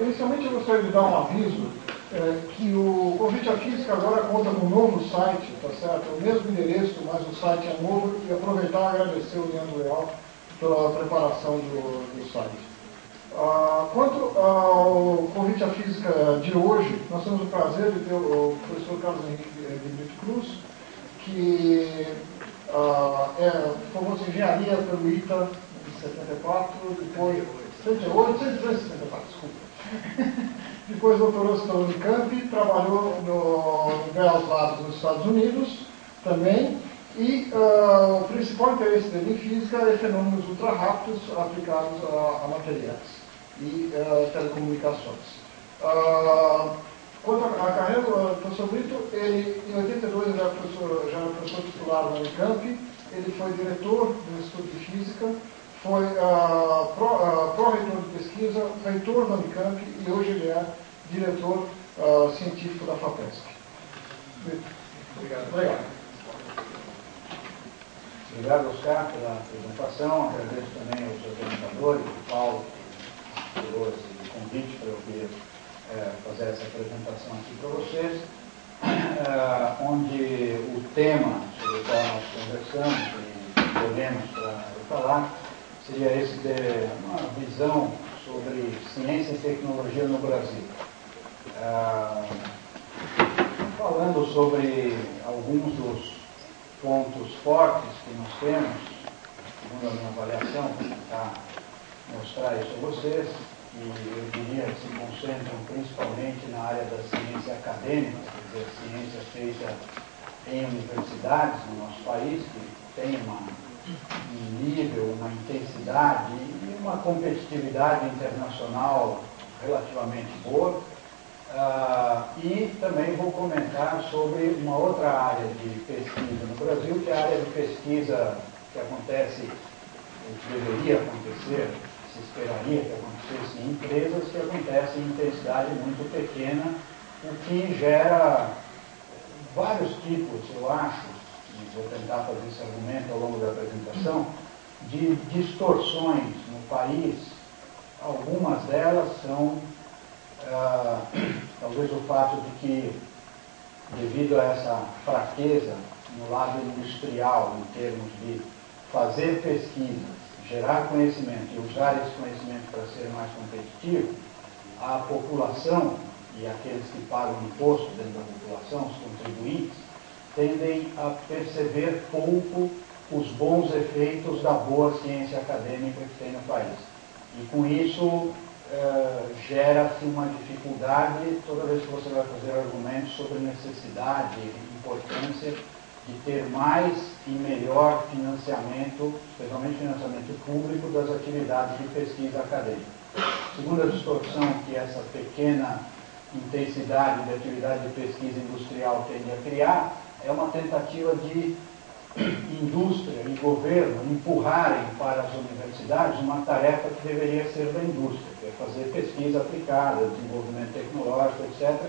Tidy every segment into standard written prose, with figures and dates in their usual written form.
Inicialmente eu gostaria de dar um aviso que o Convite à Física agora conta com um novo site, tá certo? É o mesmo endereço, mas o site é novo, e aproveitar e agradecer o Leandro Leal pela preparação do site. Quanto ao Convite à Física de hoje, nós temos o prazer de ter o professor Carlos Henrique de Brito Cruz, que formou-se em engenharia pelo ITA em 74, depois 78, 74, desculpa. Depois doutorou-se pela Unicamp, trabalhou no Bell Labs nos Estados Unidos também, e o principal interesse dele em física é fenômenos ultra rápidos aplicados a materiais e telecomunicações. Quanto à carreira do professor Brito, ele, em 82, já era professor titular na Unicamp, ele foi diretor do Instituto de Física, foi pró-reitor de pesquisa, reitor da Unicamp e hoje ele é diretor científico da FAPESP. Obrigado. Obrigado, Oscar, pela apresentação. Agradeço também aos organizadores, o Paulo, pelo convite para eu vir fazer essa apresentação aqui para vocês, onde o tema sobre o qual nós conversamos e escolhemos para falar seria esse de uma visão sobre ciência e tecnologia no Brasil. Falando sobre alguns dos pontos fortes que nós temos, segundo a minha avaliação, vou tentar mostrar isso a vocês, que eu diria que se concentram principalmente na área da ciência acadêmica, quer dizer, ciência feita em universidades no nosso país, que tem um nível, uma intensidade e uma competitividade internacional relativamente boa. E também vou comentar sobre uma outra área de pesquisa no Brasil, que é a área de pesquisa que acontece, ou que deveria acontecer, se esperaria que acontecesse em empresas, que acontece em intensidade muito pequena, o que gera vários tipos, eu acho, e vou tentar fazer esse argumento ao longo da apresentação, de distorções no país. Algumas delas são talvez o fato de que, devido a essa fraqueza no lado industrial, em termos de fazer pesquisas, gerar conhecimento e usar esse conhecimento para ser mais competitivo, a população e aqueles que pagam imposto dentro da população, os contribuintes, tendem a perceber pouco os bons efeitos da boa ciência acadêmica que tem no país. E com isso gera-se uma dificuldade toda vez que você vai fazer argumentos sobre necessidade e importância de ter mais e melhor financiamento, especialmente financiamento público, das atividades de pesquisa acadêmica. Segunda distorção que essa pequena intensidade de atividade de pesquisa industrial tende a criar é uma tentativa de indústria e governo empurrarem para as universidades uma tarefa que deveria ser da indústria, que é fazer pesquisa aplicada, desenvolvimento tecnológico, etc.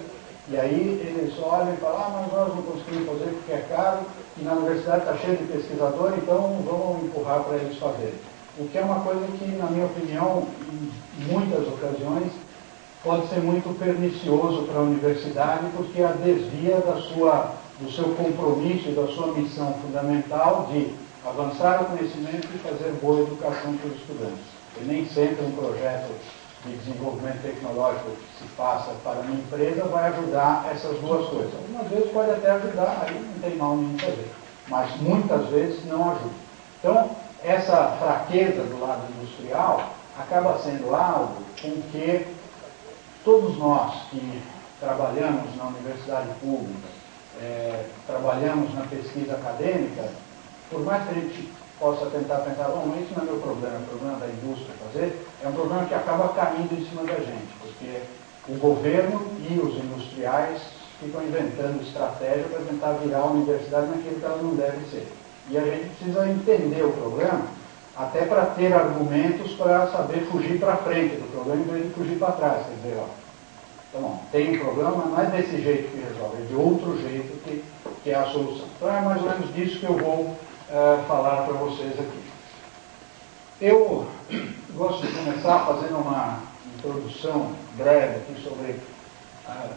E aí eles olham e falam, mas nós não conseguimos fazer porque é caro, e na universidade está cheio de pesquisador, então vamos empurrar para eles fazerem. O que é uma coisa que, na minha opinião, em muitas ocasiões, pode ser muito pernicioso para a universidade, porque a desvia do seu compromisso e da sua missão fundamental de avançar o conhecimento e fazer boa educação para os estudantes. E nem sempre um projeto de desenvolvimento tecnológico que se passa para uma empresa vai ajudar essas duas coisas. Algumas vezes pode até ajudar, aí não tem mal nenhum fazer, mas muitas vezes não ajuda. Então, essa fraqueza do lado industrial acaba sendo algo com que todos nós que trabalhamos na universidade pública, trabalhamos na pesquisa acadêmica, por mais que a gente possa tentar pensar, bom, isso não é meu problema, é o problema da indústria fazer, é um problema que acaba caindo em cima da gente, porque o governo e os industriais ficam inventando estratégia para tentar virar a universidade naquilo que ela não deve ser. E a gente precisa entender o problema, até para ter argumentos para saber fugir para frente do problema, em vez de fugir para trás, quer dizer, ó, então, bom, tem um problema, mas não é desse jeito que resolve, é de outro jeito que é a solução. Então é mais ou menos disso que eu vou falar para vocês aqui. Eu gosto de começar fazendo um introdução breve aqui sobre,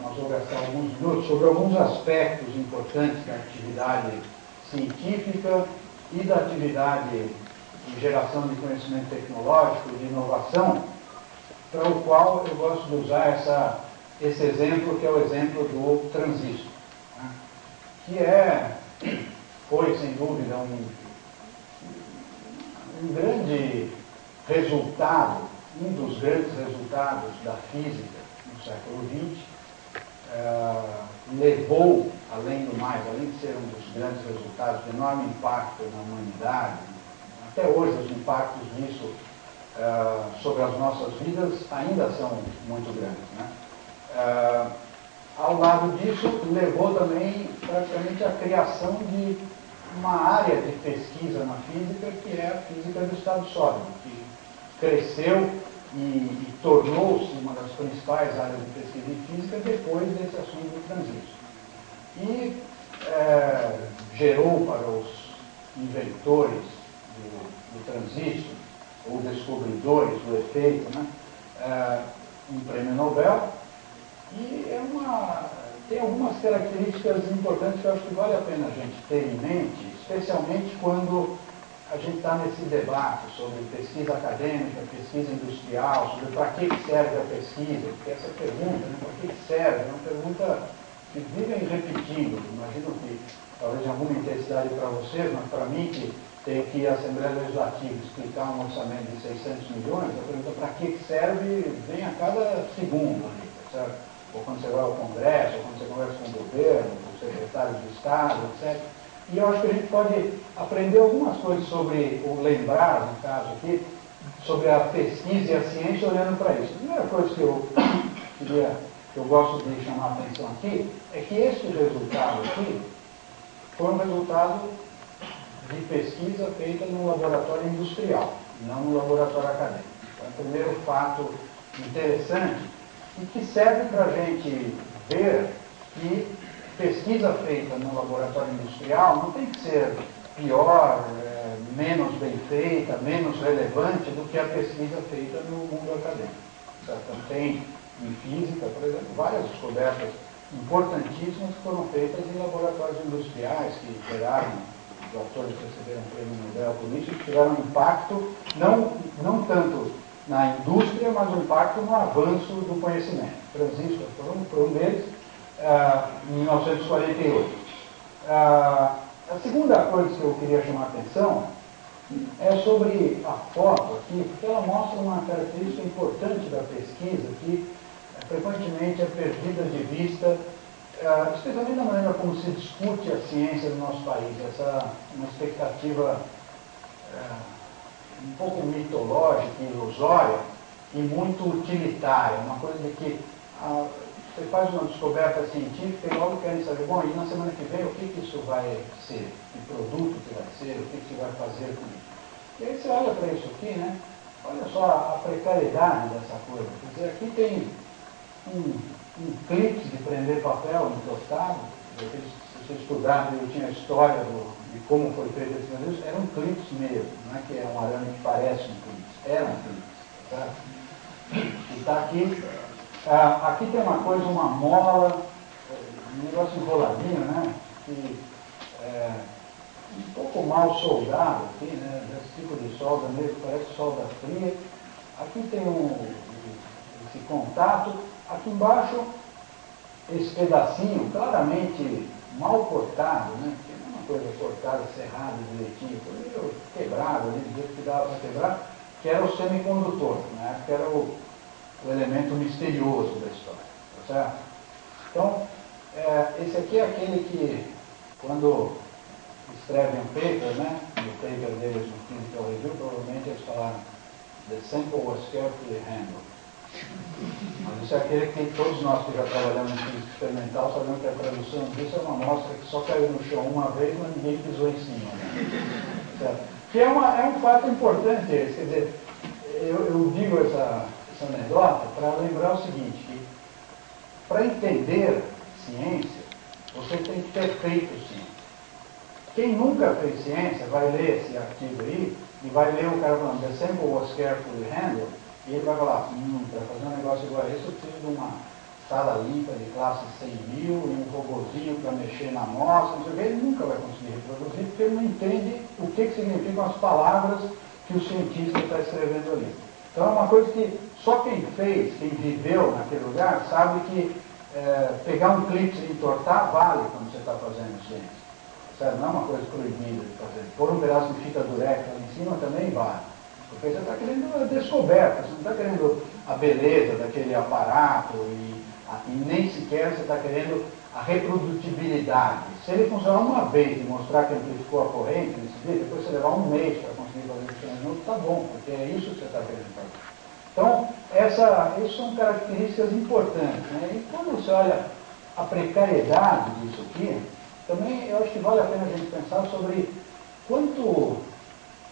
nós vamos gastar alguns minutos, sobre alguns aspectos importantes da atividade científica e da atividade de geração de conhecimento tecnológico, de inovação, para o qual eu gosto de usar esse exemplo, que é o exemplo do transistor, né? Que foi, sem dúvida, um grande resultado, um dos grandes resultados da física no século XX, levou, além do mais, além de ser um dos grandes resultados de enorme impacto na humanidade, até hoje os impactos disso sobre as nossas vidas ainda são muito grandes, né? Ao lado disso, levou também praticamente a criação de uma área de pesquisa na física, que é a física do estado sólido, que cresceu e tornou-se uma das principais áreas de pesquisa em física depois desse assunto do transistor. E gerou para os inventores do transistor, ou descobridores do efeito, né, um prêmio Nobel, e tem algumas características importantes que eu acho que vale a pena a gente ter em mente, especialmente quando a gente está nesse debate sobre pesquisa acadêmica, pesquisa industrial, sobre para que serve a pesquisa, porque essa pergunta, né, para que serve, é uma pergunta que vivem repetindo. Imagino que talvez alguma intensidade para vocês, mas para mim, que tenho que ir à Assembleia Legislativa explicar um orçamento de 600 milhões, a pergunta para que serve vem a cada segundo ali, certo? Ou quando você vai ao Congresso, ou quando você conversa com o governo, com os secretários de Estado, etc. E eu acho que a gente pode aprender algumas coisas sobre, ou lembrar, no caso aqui, sobre a pesquisa e a ciência olhando para isso. A primeira coisa que eu gosto de chamar a atenção aqui é que este resultado aqui foi um resultado de pesquisa feita no laboratório industrial, não no laboratório acadêmico. Então, é o primeiro fato interessante e que serve para a gente ver que pesquisa feita no laboratório industrial não tem que ser pior, menos bem feita, menos relevante do que a pesquisa feita no mundo acadêmico. Então, tem, em física, por exemplo, várias descobertas importantíssimas que foram feitas em laboratórios industriais, que geraram, os autores receberam o prêmio Nobel por isso, que tiveram impacto, não tanto na indústria, mas um impacto no avanço do conhecimento. Transistor foi um deles, em 1948. A segunda coisa que eu queria chamar a atenção é sobre a foto aqui, porque ela mostra uma característica importante da pesquisa que frequentemente é perdida de vista, especialmente da maneira como se discute a ciência no nosso país. Uma expectativa um pouco mitológica, ilusória e muito utilitária, uma coisa de que você faz uma descoberta científica e logo querem saber, bom, e na semana que vem o que isso vai ser, que produto que vai ser, o que se vai fazer com isso. E aí você olha para isso aqui, né? Olha só a precariedade dessa coisa. Quer dizer, aqui tem um clipe de prender papel encostado. Se você estudar, eu tinha a história de como foi feito esse negócio, era um clipe mesmo, não é que é um arame que parece um clipe, era um clipe, tá? E está aqui. Aqui tem uma coisa, uma mola, um negócio enroladinho, né? Que um pouco mal soldado aqui, né? Esse tipo de solda mesmo, parece solda fria. Aqui tem esse contato. Aqui embaixo, esse pedacinho claramente mal cortado, né? Que não é uma coisa cortada, serrada direitinho, foi meio quebrado ali, do jeito que dava para quebrar, que era o semicondutor, né? Que era o elemento misterioso da história, tá certo? Então, esse aqui é aquele que, quando escrevem um paper, né, no paper deles no Physical Review, provavelmente eles falaram "The sample was carefully handled". Mas isso é aquele que todos nós que já trabalhamos em física experimental sabemos que a tradução disso é uma amostra que só caiu no chão uma vez, mas ninguém pisou em cima, né? Certo? Que é um fato importante esse, quer dizer, eu digo essa anedota para lembrar o seguinte, que para entender ciência, você tem que ter feito ciência. Quem nunca fez ciência vai ler esse artigo aí e vai ler o cara falando "The sample was carefully handled", E ele vai falar, para fazer um negócio igual a esse, eu preciso de uma sala limpa de classe 100 mil e um robozinho para mexer na amostra, não sei o que. Ele nunca vai conseguir reproduzir, porque ele não entende o que significam as palavras que o cientista está escrevendo ali. Então é uma coisa que só quem fez, quem viveu naquele lugar, sabe que pegar um clipe e entortar vale quando você está fazendo ciência. Certo? Não é uma coisa proibida de fazer. Pôr um pedaço de fita durex lá em cima também vale. Porque você está querendo a descoberta, você não está querendo a beleza daquele aparato e nem sequer você está querendo a reprodutibilidade. Se ele funcionar uma vez e mostrar que amplificou a corrente nesse dia, depois você levar um mês para conseguir fazer isso de novo, está bom, porque é isso que você está querendo fazer. Então, essas são características importantes. Né? E quando você olha a precariedade disso aqui, também eu acho que vale a pena a gente pensar sobre quanto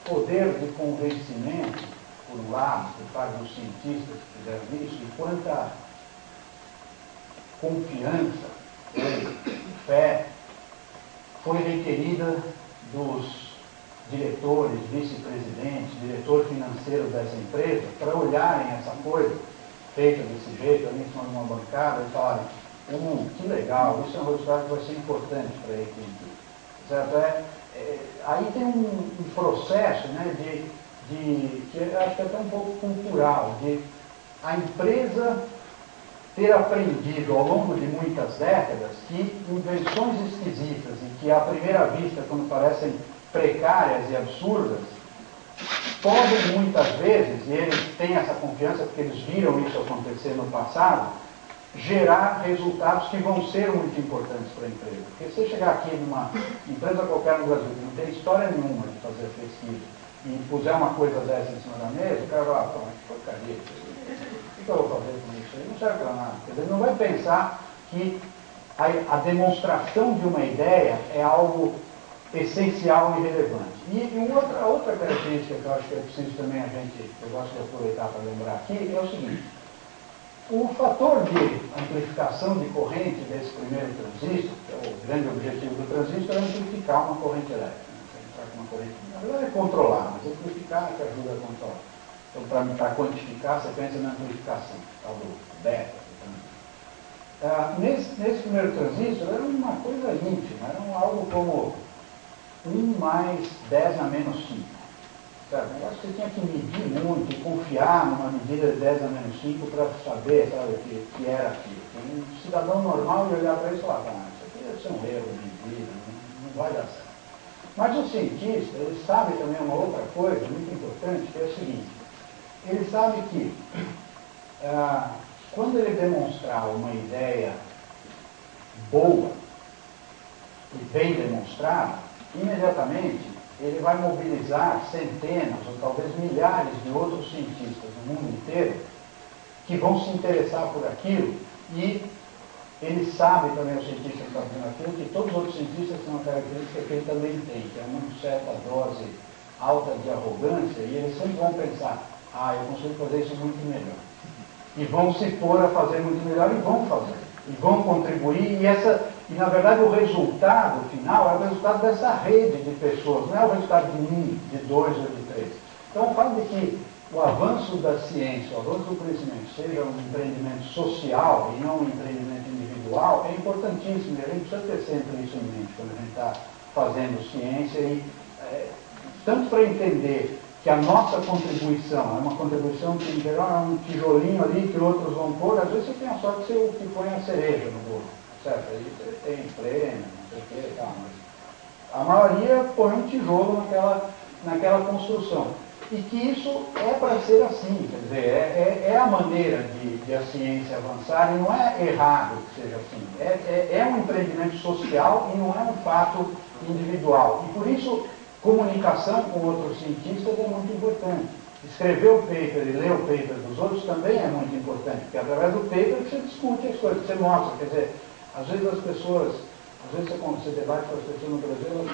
poder de convencimento, por um lado, por parte dos cientistas que fizeram isso, e quanta confiança ou fé foi requerida dos diretores, vice-presidentes, diretor financeiro dessa empresa, para olharem essa coisa feita desse jeito, ali em cima de uma bancada, e falarem, que legal, isso é um resultado que vai ser importante para a equipe. Certo? Aí tem um processo, né, que eu acho que é até um pouco cultural, de a empresa ter aprendido ao longo de muitas décadas que invenções esquisitas e que à primeira vista, quando parecem precárias e absurdas, podem muitas vezes, e eles têm essa confiança porque eles viram isso acontecer no passado, gerar resultados que vão ser muito importantes para a empresa. Porque se você chegar aqui numa empresa qualquer no Brasil que não tem história nenhuma de fazer pesquisa e puser uma coisa dessa em cima da mesa, o cara vai falar, que porcaria, o que eu vou fazer com isso aí? Não serve para nada. Quer dizer, ele não vai pensar que a demonstração de uma ideia é algo essencial e relevante. E outra característica que eu acho que é preciso também eu gosto de aproveitar para lembrar aqui, é o seguinte: o fator de amplificação de corrente desse primeiro transistor, que é o grande objetivo do transistor, é amplificar uma corrente elétrica. Entrar com uma corrente, na verdade é controlar, mas amplificar é que ajuda a controlar. Então, para quantificar, você pensa na amplificação, tal do beta. Nesse primeiro transistor, era uma coisa ínfima, era algo como 1 mais 10 a menos 5. Sabe? Eu acho que você tinha que medir muito e confiar numa medida de 10 a menos 5 para saber, sabe, que era aquilo. Um cidadão normal ia olhar para isso e falar, isso aqui deve ser um erro de medida, não vai dar certo. Mas o cientista, ele sabe também uma outra coisa muito importante, que é o seguinte: ele sabe que quando ele demonstrar uma ideia boa e bem demonstrada, imediatamente ele vai mobilizar centenas ou talvez milhares de outros cientistas no mundo inteiro que vão se interessar por aquilo, e ele sabe também, o cientista que está fazendo aquilo, que todos os outros cientistas têm uma característica que ele também tem, que é uma certa dose alta de arrogância, e eles sempre vão pensar, eu consigo fazer isso muito melhor. E vão se pôr a fazer muito melhor e vão fazer. E vão contribuir, e na verdade o resultado final é o resultado dessa rede de pessoas, não é o resultado de 1, de 2 ou de 3. Então o fato de que o avanço da ciência, o avanço do conhecimento seja um empreendimento social e não um empreendimento individual é importantíssimo, e a gente precisa ter sempre isso em mente quando a gente está fazendo ciência, e tanto para entender que a nossa contribuição é uma contribuição que, em geral, é um tijolinho ali que outros vão pôr. Às vezes você tem a sorte de ser o que põe a cereja no bolo, certo? Aí você tem prêmio, não sei o que e tal, mas a maioria põe um tijolo naquela construção. E que isso é para ser assim, quer dizer, é a maneira de a ciência avançar, e não é errado que seja assim. É um empreendimento social e não é um fato individual. E por isso, comunicação com outros cientistas é muito importante. Escrever o paper e ler o paper dos outros também é muito importante, porque através do paper você discute as coisas, você mostra. Quer dizer, às vezes você debate com as pessoas no Brasil,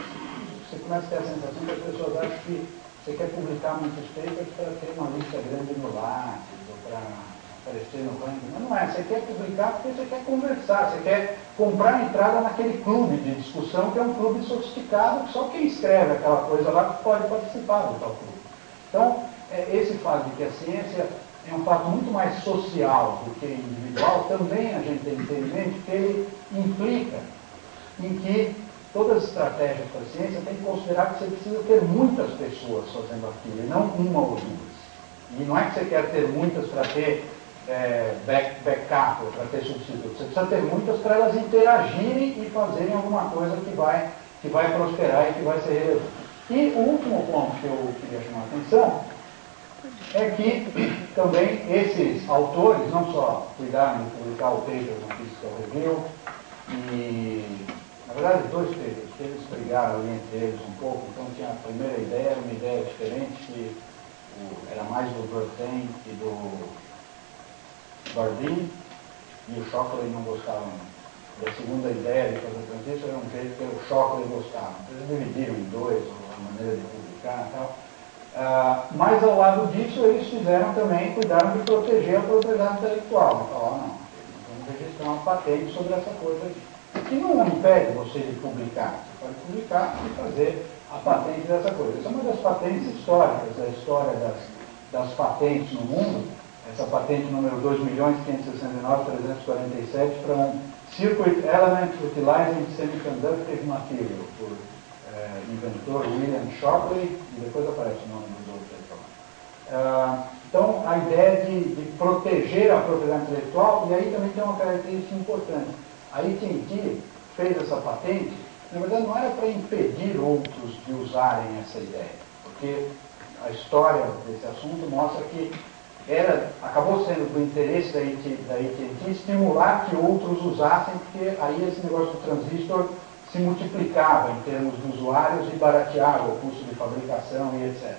você começa a ter a sensação que as pessoas acham que você quer publicar muitos papers para ter uma lista grande no Lattes, ou para aparecer no ranking. Mas não é, você quer publicar porque você quer conversar, você quer comprar entrada naquele clube de discussão, que é um clube sofisticado, que só quem escreve aquela coisa lá pode participar do tal clube. Então, esse fato de que a ciência é um fato muito mais social do que individual, também a gente tem que ter em mente que ele implica em que todas as estratégias para a ciência tem que considerar que você precisa ter muitas pessoas fazendo aquilo, e não uma ou duas. E não é que você quer ter muitas para ter backup, para ter substituto. Você precisa ter muitas para elas interagirem e fazerem alguma coisa que vai prosperar e que vai ser relevante. E o último ponto que eu queria chamar a atenção é que também esses autores não só cuidaram de publicar o paper no Physical Review, e, na verdade, 2 papers, que eles brigaram ali entre eles um pouco, então tinha a primeira ideia, era uma ideia diferente, que era mais do Bertin e do Bardeen, e o Shockley não gostava muito. E a segunda ideia de fazer transistor era um jeito que o Shockley gostava. Eles dividiram em 2, a maneira de publicar e tal. Mas ao lado disso, eles fizeram também, cuidaram de proteger a propriedade intelectual. Falaram, não, vamos registrar uma patente sobre essa coisa aqui. Que não impede você de publicar. Você pode publicar e fazer a patente dessa coisa. Essa é uma das patentes históricas, da história das patentes no mundo. Essa patente número 2.569.347 para um Circuit Element Utilizing Semiconductive Material, por inventor William Shockley, e depois aparece o nome dos outros. Então, a ideia de proteger a propriedade intelectual, e aí também tem uma característica importante. A AT&T fez essa patente, na verdade não era para impedir outros de usarem essa ideia, porque a história desse assunto mostra que acabou sendo do interesse da AT&T estimular que outros usassem, porque aí esse negócio do transistor se multiplicava em termos de usuários e barateava o custo de fabricação e etc.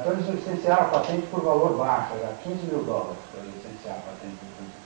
Então eles licenciaram a patente por valor baixo, era $15 mil para licenciar a patente do transistor.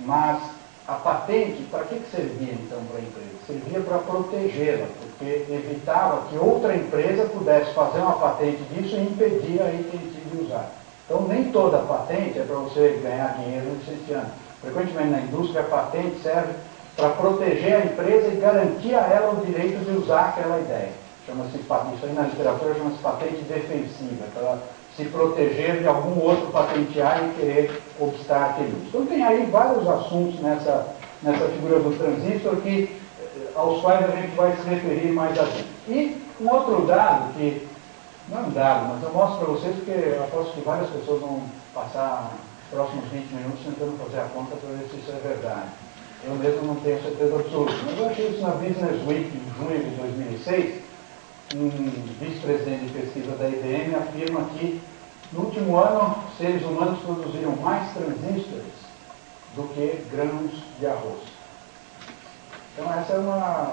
Mas a patente, para que servia então para a empresa? Servia para protegê-la, porque evitava que outra empresa pudesse fazer uma patente disso e impedir a AT&T de usar. Então, nem toda patente é para você ganhar dinheiro licenciando. Frequentemente na indústria, a patente serve para proteger a empresa e garantir a ela o direito de usar aquela ideia. Chama-se, isso aí na literatura chama-se patente defensiva, para se proteger de algum outro patentear e querer obstar aquele uso. Então, tem aí vários assuntos nessa figura do transistor aos quais a gente vai se referir mais adiante. E um outro dado que não é um dado, mas eu mostro para vocês porque eu aposto que várias pessoas vão passar os próximos 20 minutos tentando fazer a conta para ver se isso é verdade. Eu mesmo não tenho certeza absoluta, mas eu achei isso na Business Week em junho de 2006. Um vice-presidente de pesquisa da IBM afirma que no último ano seres humanos produziram mais transistores do que grãos de arroz. Então essa é uma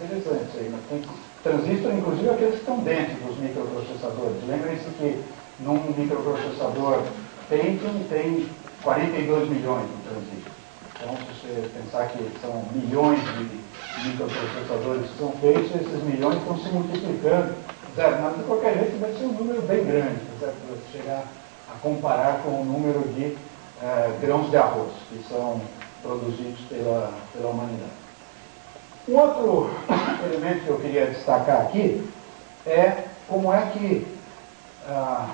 interessante isso aí, mas tem transistor, inclusive aqueles que estão dentro dos microprocessadores. Lembrem-se que num microprocessador Pentium tem 42 milhões de transistores. Então, se você pensar que são milhões de microprocessadores que são feitos, esses milhões estão se multiplicando. Mas de qualquer jeito vai ser um número bem grande, para você chegar a comparar com o número de grãos de arroz que são produzidos pela humanidade. Um outro elemento que eu queria destacar aqui é como é que a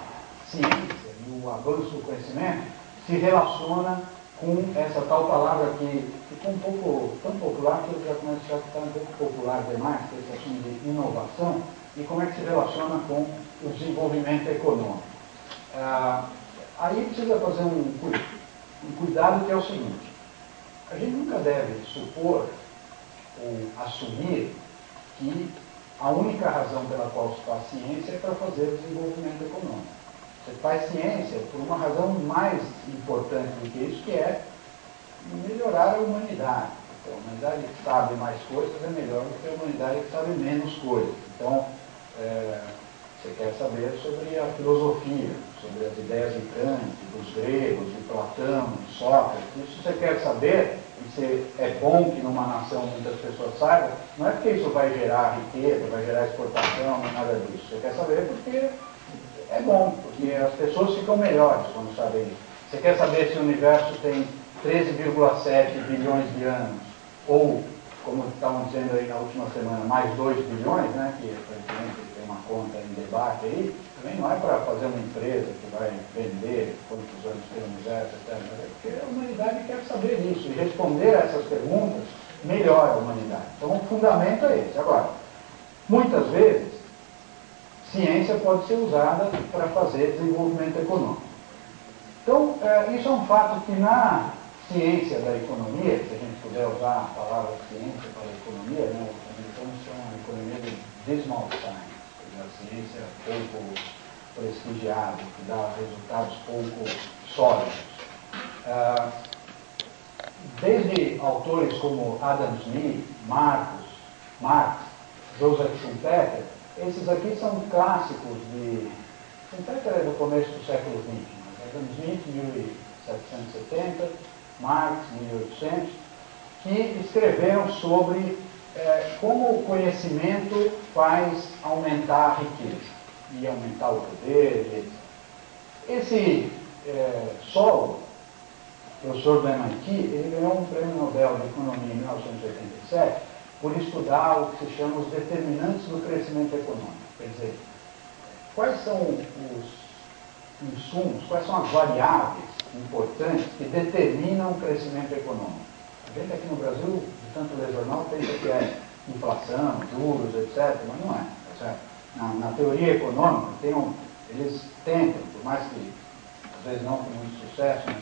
ciência e o avanço do conhecimento se relaciona com essa tal palavra que ficou um pouco tão popular que eu já começo a ficar um pouco popular demais, que é esse assunto de inovação, e como é que se relaciona com o desenvolvimento econômico. Aí precisa fazer um cuidado que é o seguinte: a gente nunca deve supor ou assumir que a única razão pela qual se faz ciência é para fazer desenvolvimento econômico. Você faz ciência por uma razão mais importante do que isso, que é melhorar a humanidade. Então, a humanidade que sabe mais coisas é melhor do que a humanidade que sabe menos coisas. Então, você quer saber sobre a filosofia, sobre as ideias de Kant, dos gregos, de Platão, de Sócrates. Isso você quer saber, e é bom que numa nação muitas pessoas saibam, não é porque isso vai gerar riqueza, vai gerar exportação, não é nada disso. Você quer saber porque é bom, porque as pessoas ficam melhores quando sabem isso. Você quer saber se o universo tem 13,7 bilhões de anos, ou, como estavam dizendo aí na última semana, mais 2 bilhões, né, que aparentemente tem uma conta em debate aí. Também não é para fazer uma empresa que vai vender quantos anos tem o universo, etc. Porque a humanidade quer saber disso. E responder a essas perguntas melhora a humanidade. Então o fundamento é esse. Agora, muitas vezes, ciência pode ser usada para fazer desenvolvimento econômico. Então, isso é um fato que na ciência da economia, se a gente puder usar a palavra ciência para a economia, né, os americanos chamam a economia de dismal science, quer dizer, a ciência pouco prestigiada, que dá resultados pouco sólidos. Desde autores como Adam Smith, Marx, Joseph Schumpeter, esses aqui são clássicos de... Schumpeter é do começo do século XX, mas Adam Smith, 1770, Marx, 1800, que escreveram sobre como o conhecimento faz aumentar a riqueza e aumentar o poder, etc. Esse Solow, professor do MIT, ele ganhou um prêmio Nobel de Economia em 1987 por estudar o que se chama os determinantes do crescimento econômico. Quer dizer, quais são os insumos, quais são as variáveis importantes que determinam o crescimento econômico. A gente aqui no Brasil, de tanto ler jornal, pensa que é inflação, juros, etc., mas não é. Tá certo? Na teoria econômica, eles tentam, por mais que às vezes não com muito sucesso, mas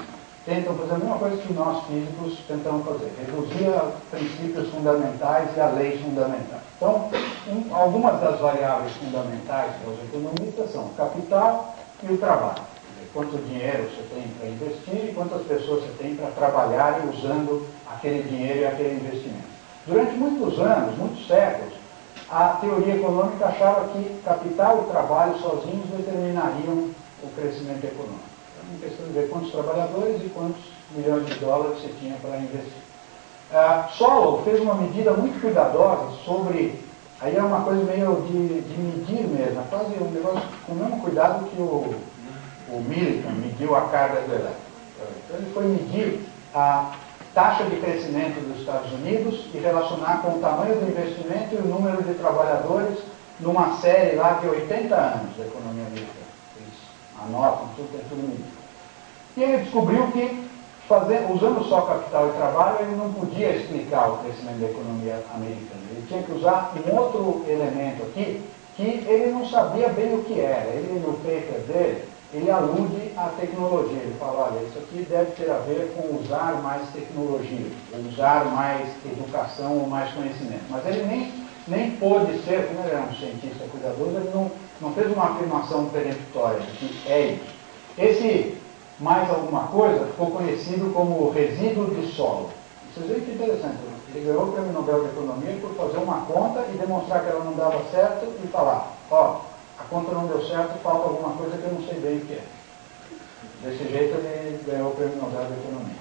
tentam fazer a mesma coisa que nós físicos tentamos fazer, reduzir a princípios fundamentais e a leis fundamentais. Então, algumas das variáveis fundamentais para os economistas são o capital e o trabalho. Quanto dinheiro você tem para investir e quantas pessoas você tem para trabalhar usando aquele dinheiro e aquele investimento. Durante muitos anos, muitos séculos, a teoria econômica achava que capital e trabalho sozinhos determinariam o crescimento econômico. Então, é uma questão de ver quantos trabalhadores e quantos milhões de dólares você tinha para investir. Solow fez uma medida muito cuidadosa sobre, aí é uma coisa meio de medir mesmo, é quase um negócio com o mesmo cuidado que o Millikan mediu a carga do elétrico. Então ele foi medir a taxa de crescimento dos Estados Unidos e relacionar com o tamanho do investimento e o número de trabalhadores numa série lá de 80 anos da economia americana. Eles anotam, tudo medido. E ele descobriu que, usando só capital e trabalho, ele não podia explicar o crescimento da economia americana. Ele tinha que usar um outro elemento aqui, que ele não sabia bem o que era. Ele, no paper dele, ele alude à tecnologia. Ele fala, olha, isso aqui deve ter a ver com usar mais tecnologia, ou usar mais educação ou mais conhecimento. Mas ele nem pôde ser, como ele era um cientista cuidadoso, ele não fez uma afirmação peremptória de que é isso. Esse mais alguma coisa ficou conhecido como resíduo de Solow. Vocês veem que interessante, ele ganhou o Prêmio Nobel de Economia por fazer uma conta e demonstrar que ela não dava certo e falar, ó, a conta não deu certo, falta alguma coisa que eu não sei bem o que é. Desse jeito ele ganhou o Prêmio Nobel de Economia.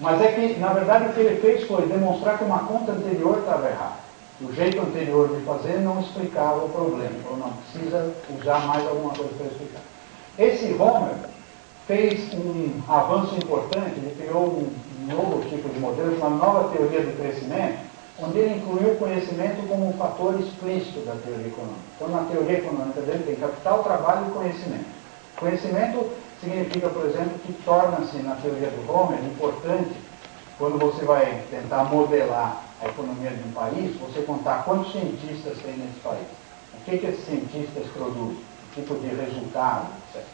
Mas é que, na verdade, o que ele fez foi demonstrar que uma conta anterior estava errada. O jeito anterior de fazer não explicava o problema. Ou não, precisa usar mais alguma coisa para explicar. Esse Homer fez um avanço importante, ele criou um novo tipo de modelo, uma nova teoria do crescimento, onde ele incluiu o conhecimento como um fator explícito da teoria econômica. Então, na teoria econômica dele tem capital, trabalho e conhecimento. Conhecimento significa, por exemplo, que torna-se, na teoria do Homer, importante, quando você vai tentar modelar a economia de um país, você contar quantos cientistas tem nesse país. O que esses cientistas produzem, que tipo de resultado, etc.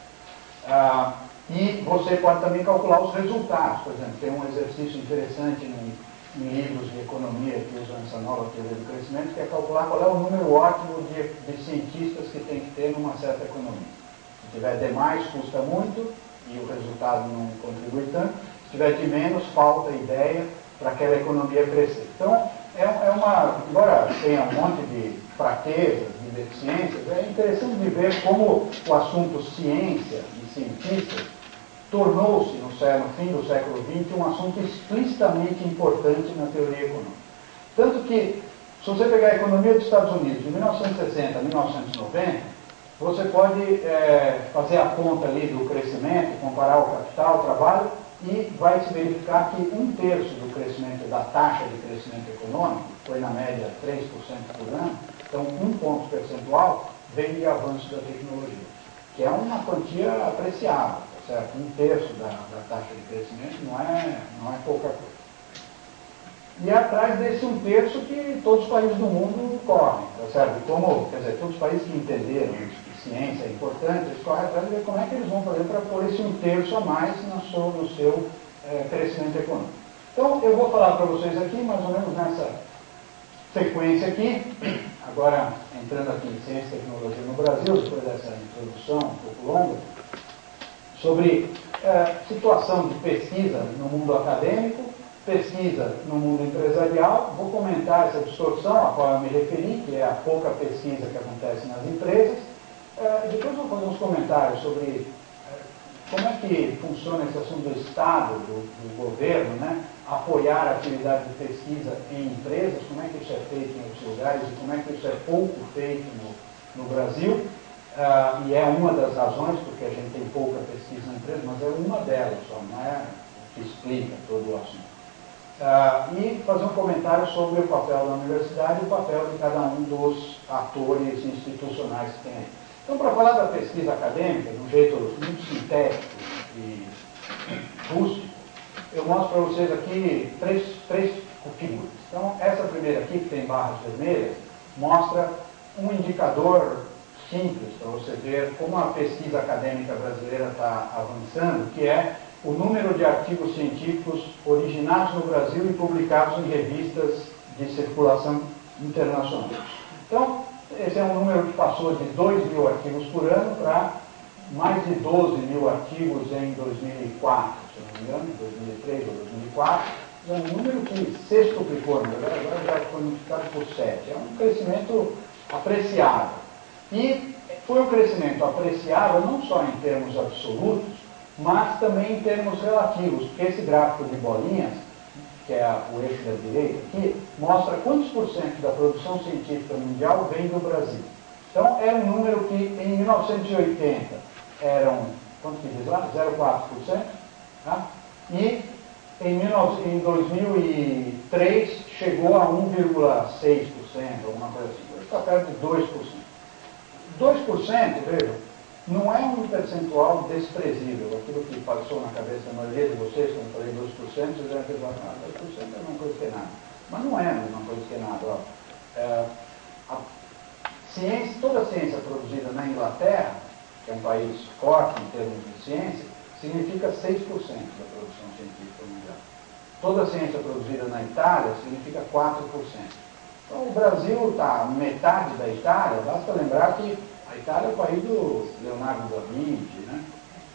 E você pode também calcular os resultados. Por exemplo, tem um exercício interessante em livros de economia que usam essa nova teoria do crescimento, que é calcular qual é o número ótimo de cientistas que tem que ter numa certa economia. Se tiver demais, custa muito e o resultado não contribui tanto. Se tiver de menos, falta ideia para aquela economia crescer. Então, embora tenha um monte de fraquezas, de deficiências, é interessante de ver como o assunto ciência e cientistas tornou-se, no fim do século XX, um assunto explicitamente importante na teoria econômica. Tanto que, se você pegar a economia dos Estados Unidos de 1960 a 1990, você pode fazer a conta ali do crescimento, comparar o capital, o trabalho, e vai se verificar que 1/3 do crescimento, da taxa de crescimento econômico, foi na média 3% por ano, então 1 ponto percentual, vem de avanço da tecnologia, que é uma quantia apreciável, tá certo? 1/3 da taxa de crescimento não é pouca coisa. E é atrás desse 1/3 que todos os países do mundo correm, tá certo? Quer dizer, todos os países que entenderam que ciência é importante, eles correm atrás de ver como é que eles vão fazer para pôr esse 1/3 a mais no seu crescimento econômico. Então, eu vou falar para vocês aqui, mais ou menos nessa sequência aqui, agora entrando aqui em ciência e tecnologia no Brasil, depois dessa introdução um pouco longa, sobre situação de pesquisa no mundo acadêmico, pesquisa no mundo empresarial, vou comentar essa distorção a qual eu me referi, que é a pouca pesquisa que acontece nas empresas. Depois vou fazer uns comentários sobre como é que funciona esse assunto do Estado, do governo, né? Apoiar a atividade de pesquisa em empresas, como é que isso é feito em outros lugares e como é que isso é pouco feito no Brasil. E é uma das razões porque a gente tem pouca pesquisa na empresa, mas é uma delas só, não é o que explica todo o assunto. E fazer um comentário sobre o papel da universidade e o papel de cada um dos atores institucionais que tem aí. Então, para falar da pesquisa acadêmica, de um jeito muito sintético e rústico, eu mostro para vocês aqui três figuras. Então, essa primeira aqui, que tem barras vermelhas, mostra um indicador simples para você ver como a pesquisa acadêmica brasileira está avançando, que é o número de artigos científicos originados no Brasil e publicados em revistas de circulação internacional. Então, esse é um número que passou de 2.000 artigos por ano para mais de 12.000 artigos em 2004, se não me engano, 2003 ou 2004. É um número que sextuplicou, agora já foi multiplicado por 7. É um crescimento apreciável. E foi um crescimento apreciável não só em termos absolutos, mas também em termos relativos, porque esse gráfico de bolinhas, que é o eixo da direita aqui, mostra quantos por cento da produção científica mundial vem do Brasil. Então, é um número que em 1980 eram, quanto que diz lá? 0,4%, tá? E em 2003 chegou a 1,6%, alguma coisa assim. Hoje está perto de 2%. 2%, vejam, não é um percentual desprezível. Aquilo que passou na cabeça da maioria de vocês, quando eu falei 2%, vocês devem ter falado, 2% é a mesma coisa que nada. Mas não é a mesma coisa que nada. Ó. Toda a ciência produzida na Inglaterra, que é um país forte em termos de ciência, significa 6% da produção científica mundial. Toda a ciência produzida na Itália significa 4%. Então, o Brasil está metade da Itália, basta lembrar que a Itália é o país do Leonardo da Vinci, né?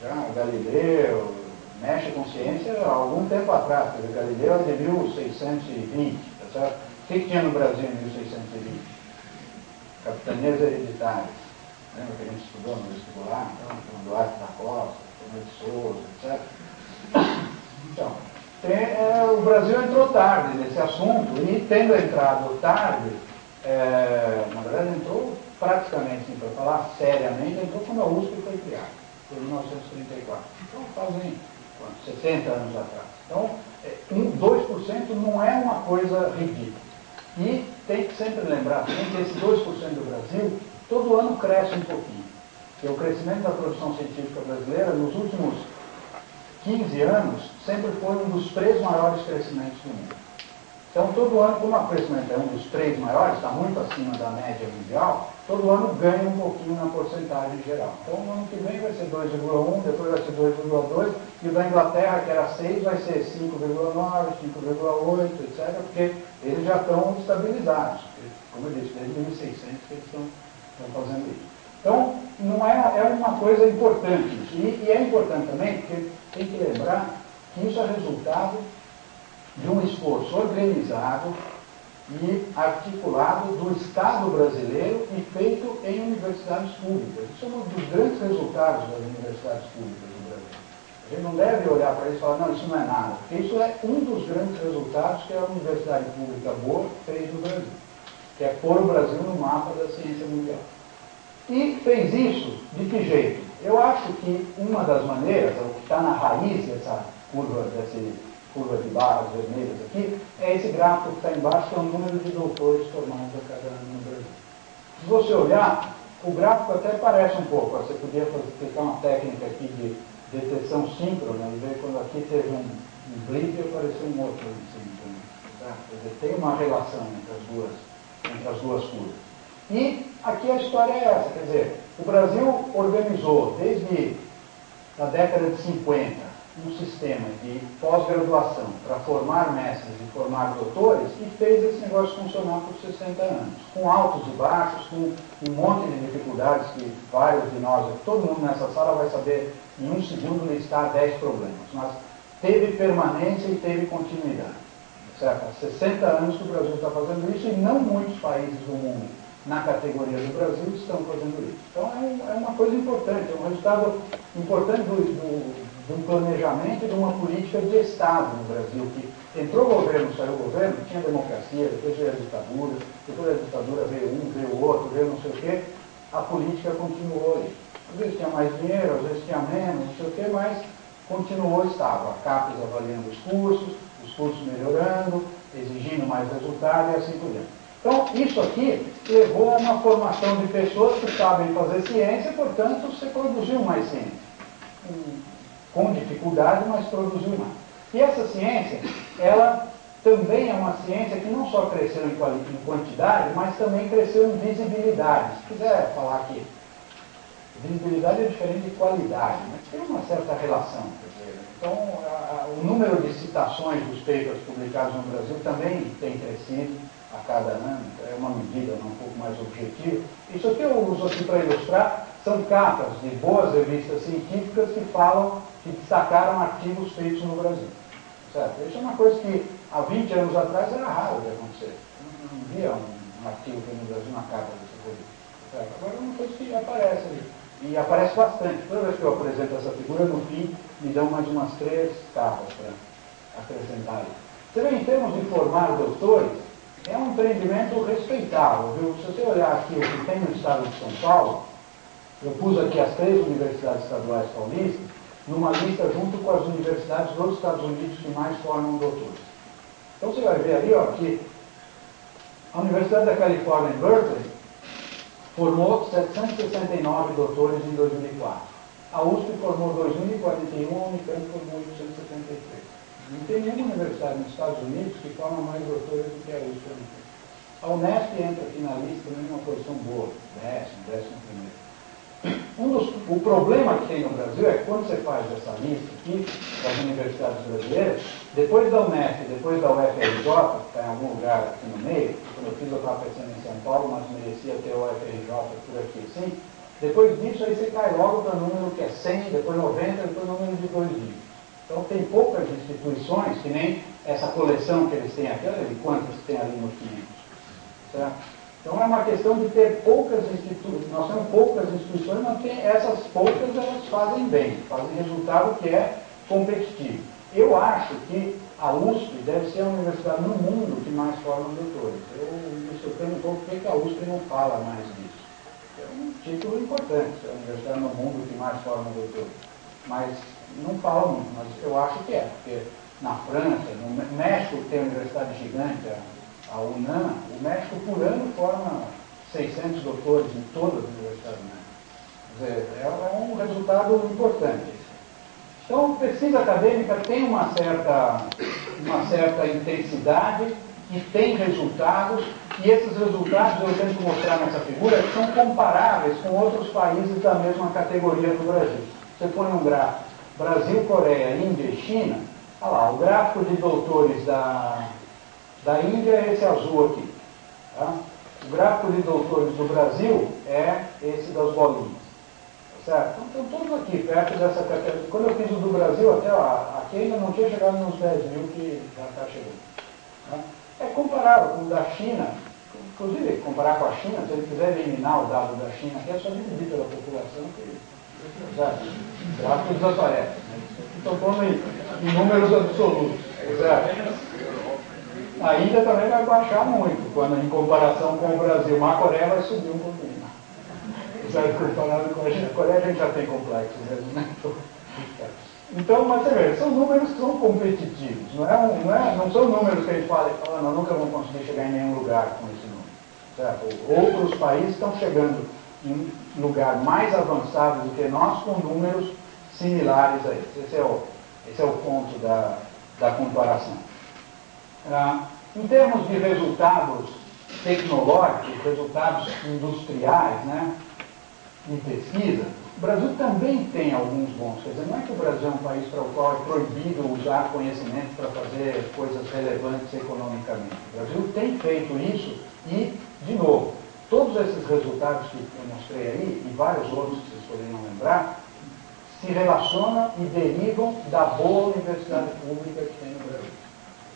Já Galileu mexe com ciência há algum tempo atrás, porque Galileu é de 1620, tá certo? O que tinha no Brasil em 1620? Capitanias hereditárias. Lembra que a gente estudou no vestibular? Então, Duarte da Costa, Tomé de Souza, etc. Então, o Brasil entrou tarde nesse assunto e, tendo entrado tarde, na verdade entrou praticamente, para falar seriamente, entrou quando a USP foi criada, em 1934. Então fazem 60 anos atrás. Então, 2% não é uma coisa ridícula. E tem que sempre lembrar também que esse 2% do Brasil, todo ano cresce um pouquinho. Porque o crescimento da produção científica brasileira, nos últimos 15 anos, sempre foi um dos 3 maiores crescimentos do mundo. Então, todo ano, como o crescimento é um dos 3 maiores, está muito acima da média mundial, todo ano ganha um pouquinho na porcentagem geral. Então, no ano que vem vai ser 2,1, depois vai ser 2,2, e o da Inglaterra, que era 6, vai ser 5,9, 5,8, etc., porque eles já estão estabilizados. Como eu disse, desde 1600 que eles estão fazendo isso. Então, não é uma coisa importante isso. E é importante também, porque tem que lembrar que isso é resultado de um esforço organizado e articulado do Estado brasileiro e feito em universidades públicas. Isso é um dos grandes resultados das universidades públicas do Brasil. A gente não deve olhar para isso e falar, não, isso não é nada, porque isso é um dos grandes resultados que a universidade pública boa fez no Brasil, que é pôr o Brasil no mapa da ciência mundial. E fez isso de que jeito? Eu acho que uma das maneiras, o que está na raiz dessa curva de barras vermelhas aqui, é esse gráfico que está embaixo, que é o número de doutores formados a cada ano no Brasil. Se você olhar, O gráfico até parece um pouco, você podia aplicar uma técnica aqui de detecção síncrona e ver quando aqui teve um blip e apareceu um outro em cima. Tá? Quer dizer, tem uma relação entre as duas curvas. E aqui a história é essa, quer dizer, o Brasil organizou desde a década de 50 um sistema de pós-graduação para formar mestres e formar doutores e fez esse negócio funcionar por 60 anos, com altos e baixos, com um monte de dificuldades que vários de nós, todo mundo nessa sala vai saber em um segundo listar 10 problemas, mas teve permanência e teve continuidade. Certo? Há 60 anos que o Brasil está fazendo isso e não muitos países do mundo na categoria do Brasil estão fazendo isso. Então é uma coisa importante, é um resultado importante do planejamento e de uma política de Estado no Brasil, que entrou o governo, saiu o governo, tinha democracia, depois veio a ditadura, depois da ditadura veio um, veio o outro, veio não sei o quê, a política continuou aí. Às vezes tinha mais dinheiro, às vezes tinha menos, não sei o quê, mas continuou estável. A CAPES avaliando os cursos melhorando, exigindo mais resultado e assim por diante. Então, isso aqui levou a uma formação de pessoas que sabem fazer ciência, portanto, você produziu mais ciência. Com dificuldade, mas produziu mais. E essa ciência, ela também é uma ciência que não só cresceu em quantidade, mas também cresceu em visibilidade. Se quiser falar aqui, visibilidade é diferente de qualidade, mas tem uma certa relação. Quer dizer, então, o número de citações dos papers publicados no Brasil também tem crescido a cada ano, é uma medida um pouco mais objetiva. Isso aqui eu uso aqui para ilustrar, são capas de boas revistas científicas que falam, que destacaram artigos feitos no Brasil. Certo? Isso é uma coisa que há 20 anos atrás era raro de acontecer. Não via um artigo feito no Brasil na capa dessa revista. Certo? Agora é uma coisa que aparece ali. E aparece bastante. Toda vez que eu apresento essa figura, no fim, me dão mais umas 3 capas para acrescentar ali. Você vê, em termos de formar doutores, é um empreendimento respeitável, viu? Se você olhar aqui o que tem no estado de São Paulo, eu pus aqui as 3 universidades estaduais paulistas, numa lista junto com as universidades dos Estados Unidos que mais formam doutores. Então você vai ver ali, ó, que a Universidade da Califórnia em Berkeley formou 769 doutores em 2004. A USP formou 2.041, a Unicamp formou 873. Não tem nenhuma universidade nos Estados Unidos que forma mais doutores do que a USP. A Unesp entra aqui na lista também numa posição boa, 11º. O problema que tem no Brasil é que quando você faz essa lista aqui das universidades brasileiras, depois da Unesp, depois da UFRJ, que está em algum lugar aqui no meio, quando eu fiz eu estava pensando em São Paulo, mas merecia ter o UFRJ por aqui assim, depois disso aí você cai logo para o número que é 100, depois 90, depois o número de 2.000. Então tem poucas instituições, que nem essa coleção que eles têm aqui, olha ali quantas tem ali no 500. Certo? Então é uma questão de ter poucas instituições, nós temos poucas instituições, mas essas poucas elas fazem bem, fazem resultado que é competitivo. Eu acho que a USP deve ser a universidade no mundo que mais forma doutores. Eu me surpreendo um pouco porque a USP não fala mais disso. É um título importante, é a universidade no mundo que mais forma doutores. Mas não fala muito, mas eu acho que é, porque na França, no México tem uma universidade gigante, a UNAM, o México por ano forma 600 doutores em todas as universidades médicas. Quer dizer, é um resultado importante. Então, pesquisa acadêmica tem uma certa intensidade e tem resultados, e esses resultados eu tento mostrar nessa figura que são comparáveis com outros países da mesma categoria do Brasil. Você põe um gráfico, Brasil, Coreia, Índia e China, olha lá, o gráfico de doutores da Índia é esse azul aqui. Tá? O gráfico de doutores do Brasil é esse das bolinhas. Certo? Então, estão todos aqui, perto dessa categoria. Quando eu fiz o do Brasil, até aqui ainda não tinha chegado nos 10 mil que já está chegando. Tá? É comparável com o da China, inclusive comparar com a China, se ele quiser eliminar o dado da China, aqui é só dividir pela população que o gráfico desaparece. Estou pondo em números absolutos. Certo? A Índia também vai baixar muito, quando em comparação com o Brasil. Mas a Coreia vai subir um pouquinho. Comparado com a China. A Coreia a gente já tem complexo mesmo, né? Então, mas você vê, são números que são competitivos. Não são números que a gente fala, nós nunca vamos conseguir chegar em nenhum lugar com esse número. Certo? Outros países estão chegando em um lugar mais avançado do que nós, com números similares a eles. Esse é o ponto da comparação. Em termos de resultados tecnológicos, resultados industriais, né, em pesquisa, o Brasil também tem alguns bons. Quer dizer, não é que o Brasil é um país para o qual é proibido usar conhecimento para fazer coisas relevantes economicamente. O Brasil tem feito isso e, de novo, todos esses resultados que eu mostrei aí, e vários outros que vocês poderiam lembrar, se relacionam e derivam da boa universidade pública que tem no Brasil.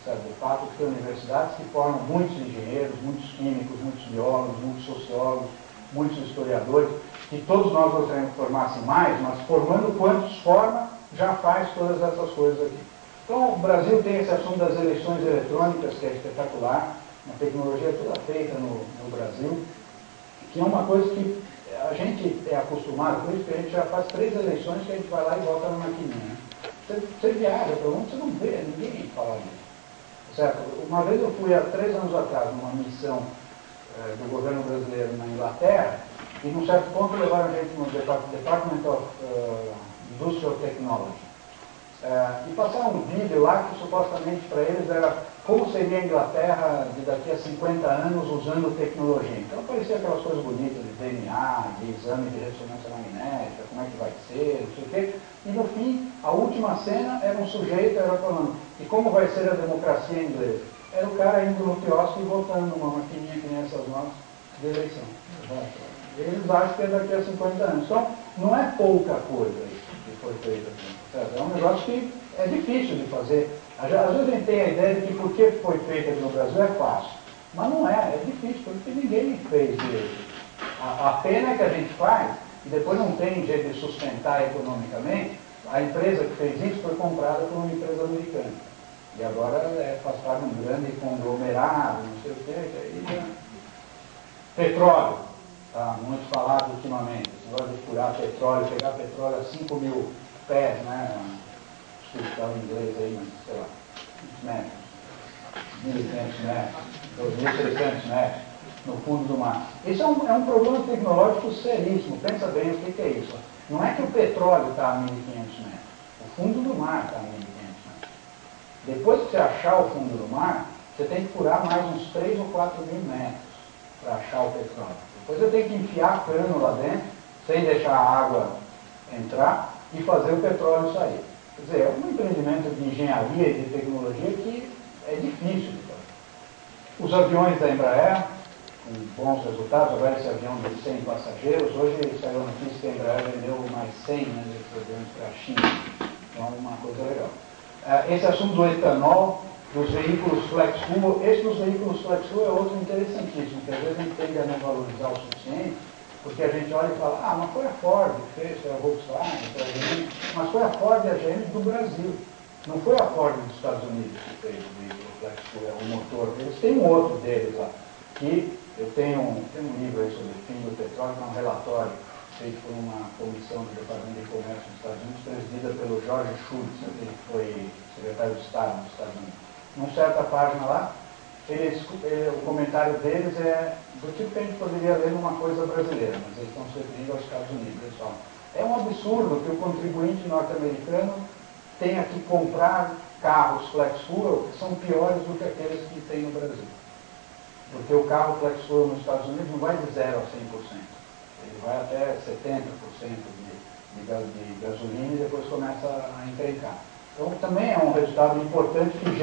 Sabe? O fato de ter universidades que formam muitos engenheiros, muitos químicos, muitos biólogos, muitos sociólogos, muitos historiadores, que todos nós gostaríamos que formassem mais, mas formando quantos forma, já faz todas essas coisas aqui. Então, o Brasil tem esse assunto das eleições eletrônicas, que é espetacular, uma tecnologia toda feita no Brasil, que é uma coisa que a gente é acostumado com isso, porque a gente já faz 3 eleições que a gente vai lá e vota na maquininha. Você viaja para onde você não vê ninguém falar disso. Certo? Uma vez eu fui, há 3 anos atrás, numa missão do governo brasileiro na Inglaterra, e num certo ponto levaram a gente no Department of Industrial Technology. E passaram um vídeo lá que supostamente para eles era como seria a Inglaterra de daqui a 50 anos usando tecnologia. Então parecia aquelas coisas bonitas de DNA, de exame de ressonância magnética, como é que vai ser, não sei o quê. E no fim, a última cena era um sujeito, era falando, e como vai ser a democracia inglesa? Era o cara indo no quiosque e votando numa maquininha que nem essas nossas de eleição. Eles acham que é daqui a 50 anos. Então, não é pouca coisa isso que foi feito aqui. É um negócio que é difícil de fazer. Às vezes a gente tem a ideia de que porque foi feito aqui no Brasil é fácil. Mas não é difícil, porque ninguém fez isso. A pena é que a gente faz e depois não tem jeito de sustentar economicamente. A empresa que fez isso foi comprada por uma empresa americana. E agora faz parte de um grande conglomerado, não sei o quê. Petróleo. Está muito falado ultimamente. Esse negócio de furar petróleo, pegar petróleo a 5 mil pés, né? Desculpa o inglês aí, mas sei lá, metros, 1.500 metros, 2.600 metros no fundo do mar. Isso é um problema tecnológico seríssimo. Pensa bem o que é isso. Não é que o petróleo está a 1.500 metros. O fundo do mar está a 1.500 metros. Depois que você achar o fundo do mar, você tem que furar mais uns 3 ou 4 mil metros para achar o petróleo. Depois você tem que enfiar cano lá dentro, sem deixar a água entrar, e fazer o petróleo sair. Quer dizer, é um empreendimento de engenharia e de tecnologia que é difícil de fazer. Os aviões da Embraer, com bons resultados, agora esse avião de 100 passageiros, hoje saiu a notícia que a Embraer vendeu mais 100 desses aviões para a China. Então, é uma coisa legal. Esse assunto do etanol, dos veículos flex fuel, esse dos veículos flex fuel é outro interessantíssimo, que às vezes a gente tende a não valorizar o suficiente, porque a gente olha e fala, mas foi a Ford que fez, foi a Volkswagen, foi a GM, mas foi a Ford e a GM do Brasil. Não foi a Ford dos Estados Unidos que fez o veículo flex fuel, o motor. Eles têm um outro deles lá, que eu tenho um livro aí sobre o fim do petróleo, que é um relatório feito por uma comissão do Departamento de Comércio dos Estados Unidos, presidida pelo George Shultz, que foi secretário de Estado dos Estados Unidos. Numa certa página lá, o comentário deles é do tipo que a gente poderia ler numa coisa brasileira, mas eles estão se referindo aos Estados Unidos. Eles falam, é um absurdo que o contribuinte norte-americano tenha que comprar carros flex fuel que são piores do que aqueles que tem no Brasil. Porque o carro flex fuel nos Estados Unidos não vai de 0 a 100%. Ele vai até 70% de gasolina e depois começa a encrencar. Então, também é um resultado importante que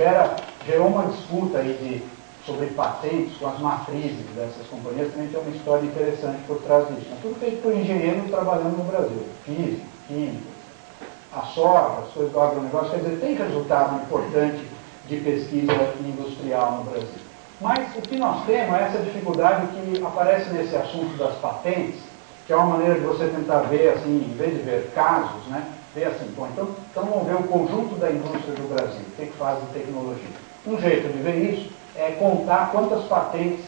gerou uma disputa aí sobre patentes com as matrizes dessas companhias. Também tem uma história interessante por trás disso. É tudo feito por engenheiros trabalhando no Brasil. Físico, químico, a soja, as coisas do agronegócio. Quer dizer, tem resultado importante de pesquisa industrial no Brasil. Mas o que nós temos é essa dificuldade que aparece nesse assunto das patentes, que é uma maneira de você tentar ver, assim, em vez de ver casos, né? Ver assim, bom, então vamos ver o conjunto da indústria do Brasil, o que faz de tecnologia. Um jeito de ver isso é contar quantas patentes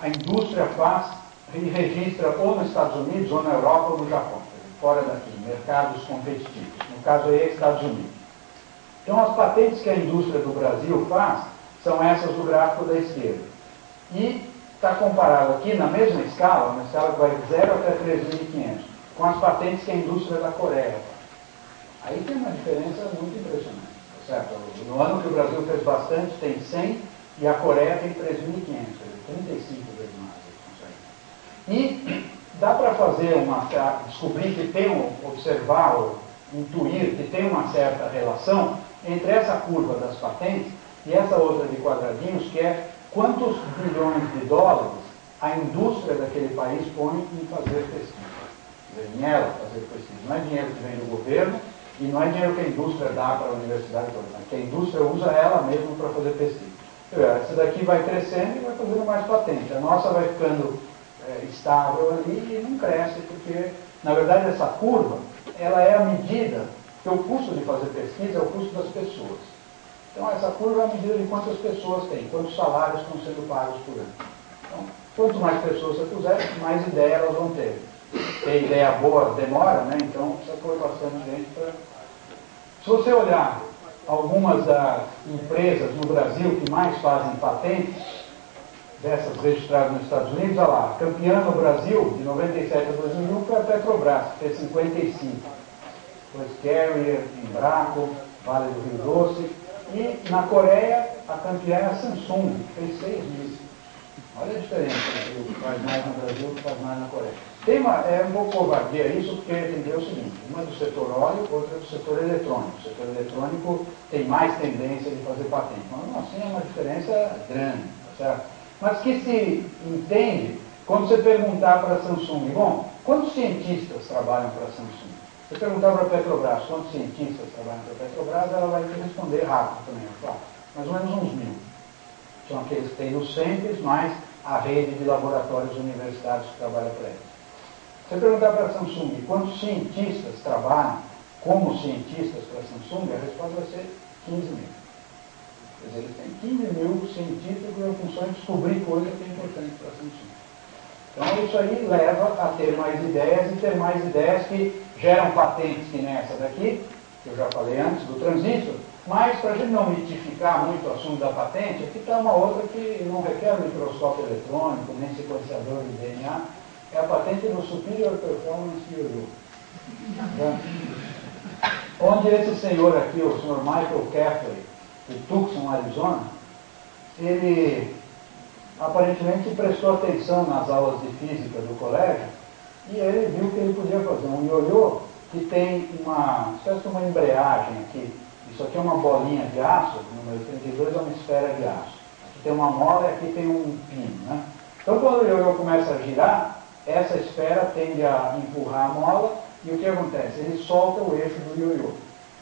a indústria faz e registra ou nos Estados Unidos, ou na Europa, ou no Japão, fora daqui, mercados competitivos. No caso aí, Estados Unidos. Então, as patentes que a indústria do Brasil faz são essas do gráfico da esquerda. E está comparado aqui na mesma escala, uma escala que vai de 0 até 13.500, com as patentes que a indústria da Coreia faz. Aí tem uma diferença muito impressionante, certo? No ano que o Brasil fez bastante, tem 100, e a Coreia tem 3.500, 35 vezes mais. E dá para fazer descobrir que tem, observar, ou intuir que tem uma certa relação entre essa curva das patentes e essa outra de quadradinhos, que é quantos bilhões de dólares a indústria daquele país põe em fazer pesquisa. Em ela fazer pesquisa. Não é dinheiro que vem do governo e não é dinheiro que a indústria dá para a universidade, que a indústria usa ela mesma para fazer pesquisa. Essa daqui vai crescendo e vai fazendo mais patente. A nossa vai ficando estável ali e não cresce, porque, na verdade, essa curva, ela é a medida, porque o custo de fazer pesquisa é o custo das pessoas. Então, essa curva é a medida de quantas pessoas tem, quantos salários estão sendo pagos por ano. Então, quanto mais pessoas você puser, mais ideia elas vão ter. Ter ideia boa demora, né? Então, precisa pôr bastante gente para... Se você olhar algumas das empresas no Brasil que mais fazem patentes, dessas registradas nos Estados Unidos, olha lá, campeã no Brasil, de 97 a 2001, foi a Petrobras, que fez 55. Depois Carrier, Embraco, Vale do Rio Doce. E na Coreia, a campeã é a Samsung, que fez 6.000. Olha a diferença entre o que faz mais no Brasil e o que faz mais na Coreia. É um pouco covardia isso, porque tem que ver o seguinte, uma é do setor óleo, outra é do setor eletrônico. O setor eletrônico tem mais tendência de fazer patente. Mas, assim, é uma diferença grande, certo? Mas que se entende quando você perguntar para a Samsung, bom, quantos cientistas trabalham para a Samsung? Se você perguntar para a Petrobras quantos cientistas trabalham para a Petrobras, ela vai te responder rápido também, claro. Mais ou menos uns 1.000. São aqueles que têm no CENPES, mais a rede de laboratórios universitários que trabalha para eles. Se você perguntar para a Samsung quantos cientistas trabalham como cientistas para a Samsung, a resposta vai ser 15.000. Quer dizer, eles têm 15.000 cientistas com a função de descobrir coisa que é importante para a Samsung. Então, isso aí leva a ter mais ideias e ter mais ideias que geram patentes que nem essa daqui, que eu já falei antes, do transistor, mas para a gente não mitificar muito o assunto da patente, aqui está uma outra que não requer microscópio eletrônico, nem sequenciador de DNA, é a patente do Superior Performance Yo-Yo. Onde esse senhor aqui, o senhor Michael Caffrey, de Tucson, Arizona, ele aparentemente prestou atenção nas aulas de física do colégio e ele viu que ele podia fazer um ioiô que tem uma espécie de uma embreagem aqui. Isso aqui é uma bolinha de aço, o número 32 é uma esfera de aço. Aqui tem uma mola e aqui tem um pino, né? Então, quando o ioiô começa a girar, essa esfera tende a empurrar a mola e o que acontece? Ele solta o eixo do ioiô.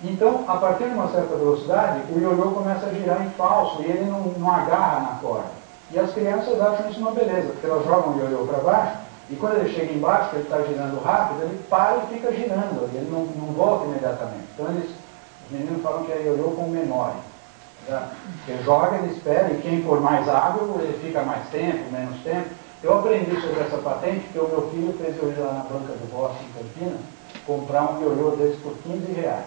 Então, a partir de uma certa velocidade, o ioiô começa a girar em falso e ele não agarra na corda. E as crianças acham isso uma beleza, porque elas jogam o ioiô para baixo e quando ele chega embaixo, que ele está girando rápido, ele para e fica girando, ele não volta imediatamente. Então, os meninos falam que é ioiô com memória. Ele joga, ele espera, e quem for mais hábil, ele fica mais tempo, menos tempo. Eu aprendi sobre essa patente porque o meu filho fez eu ir lá na banca do Boston, em Campinas, comprar um ioiô desse por R$15.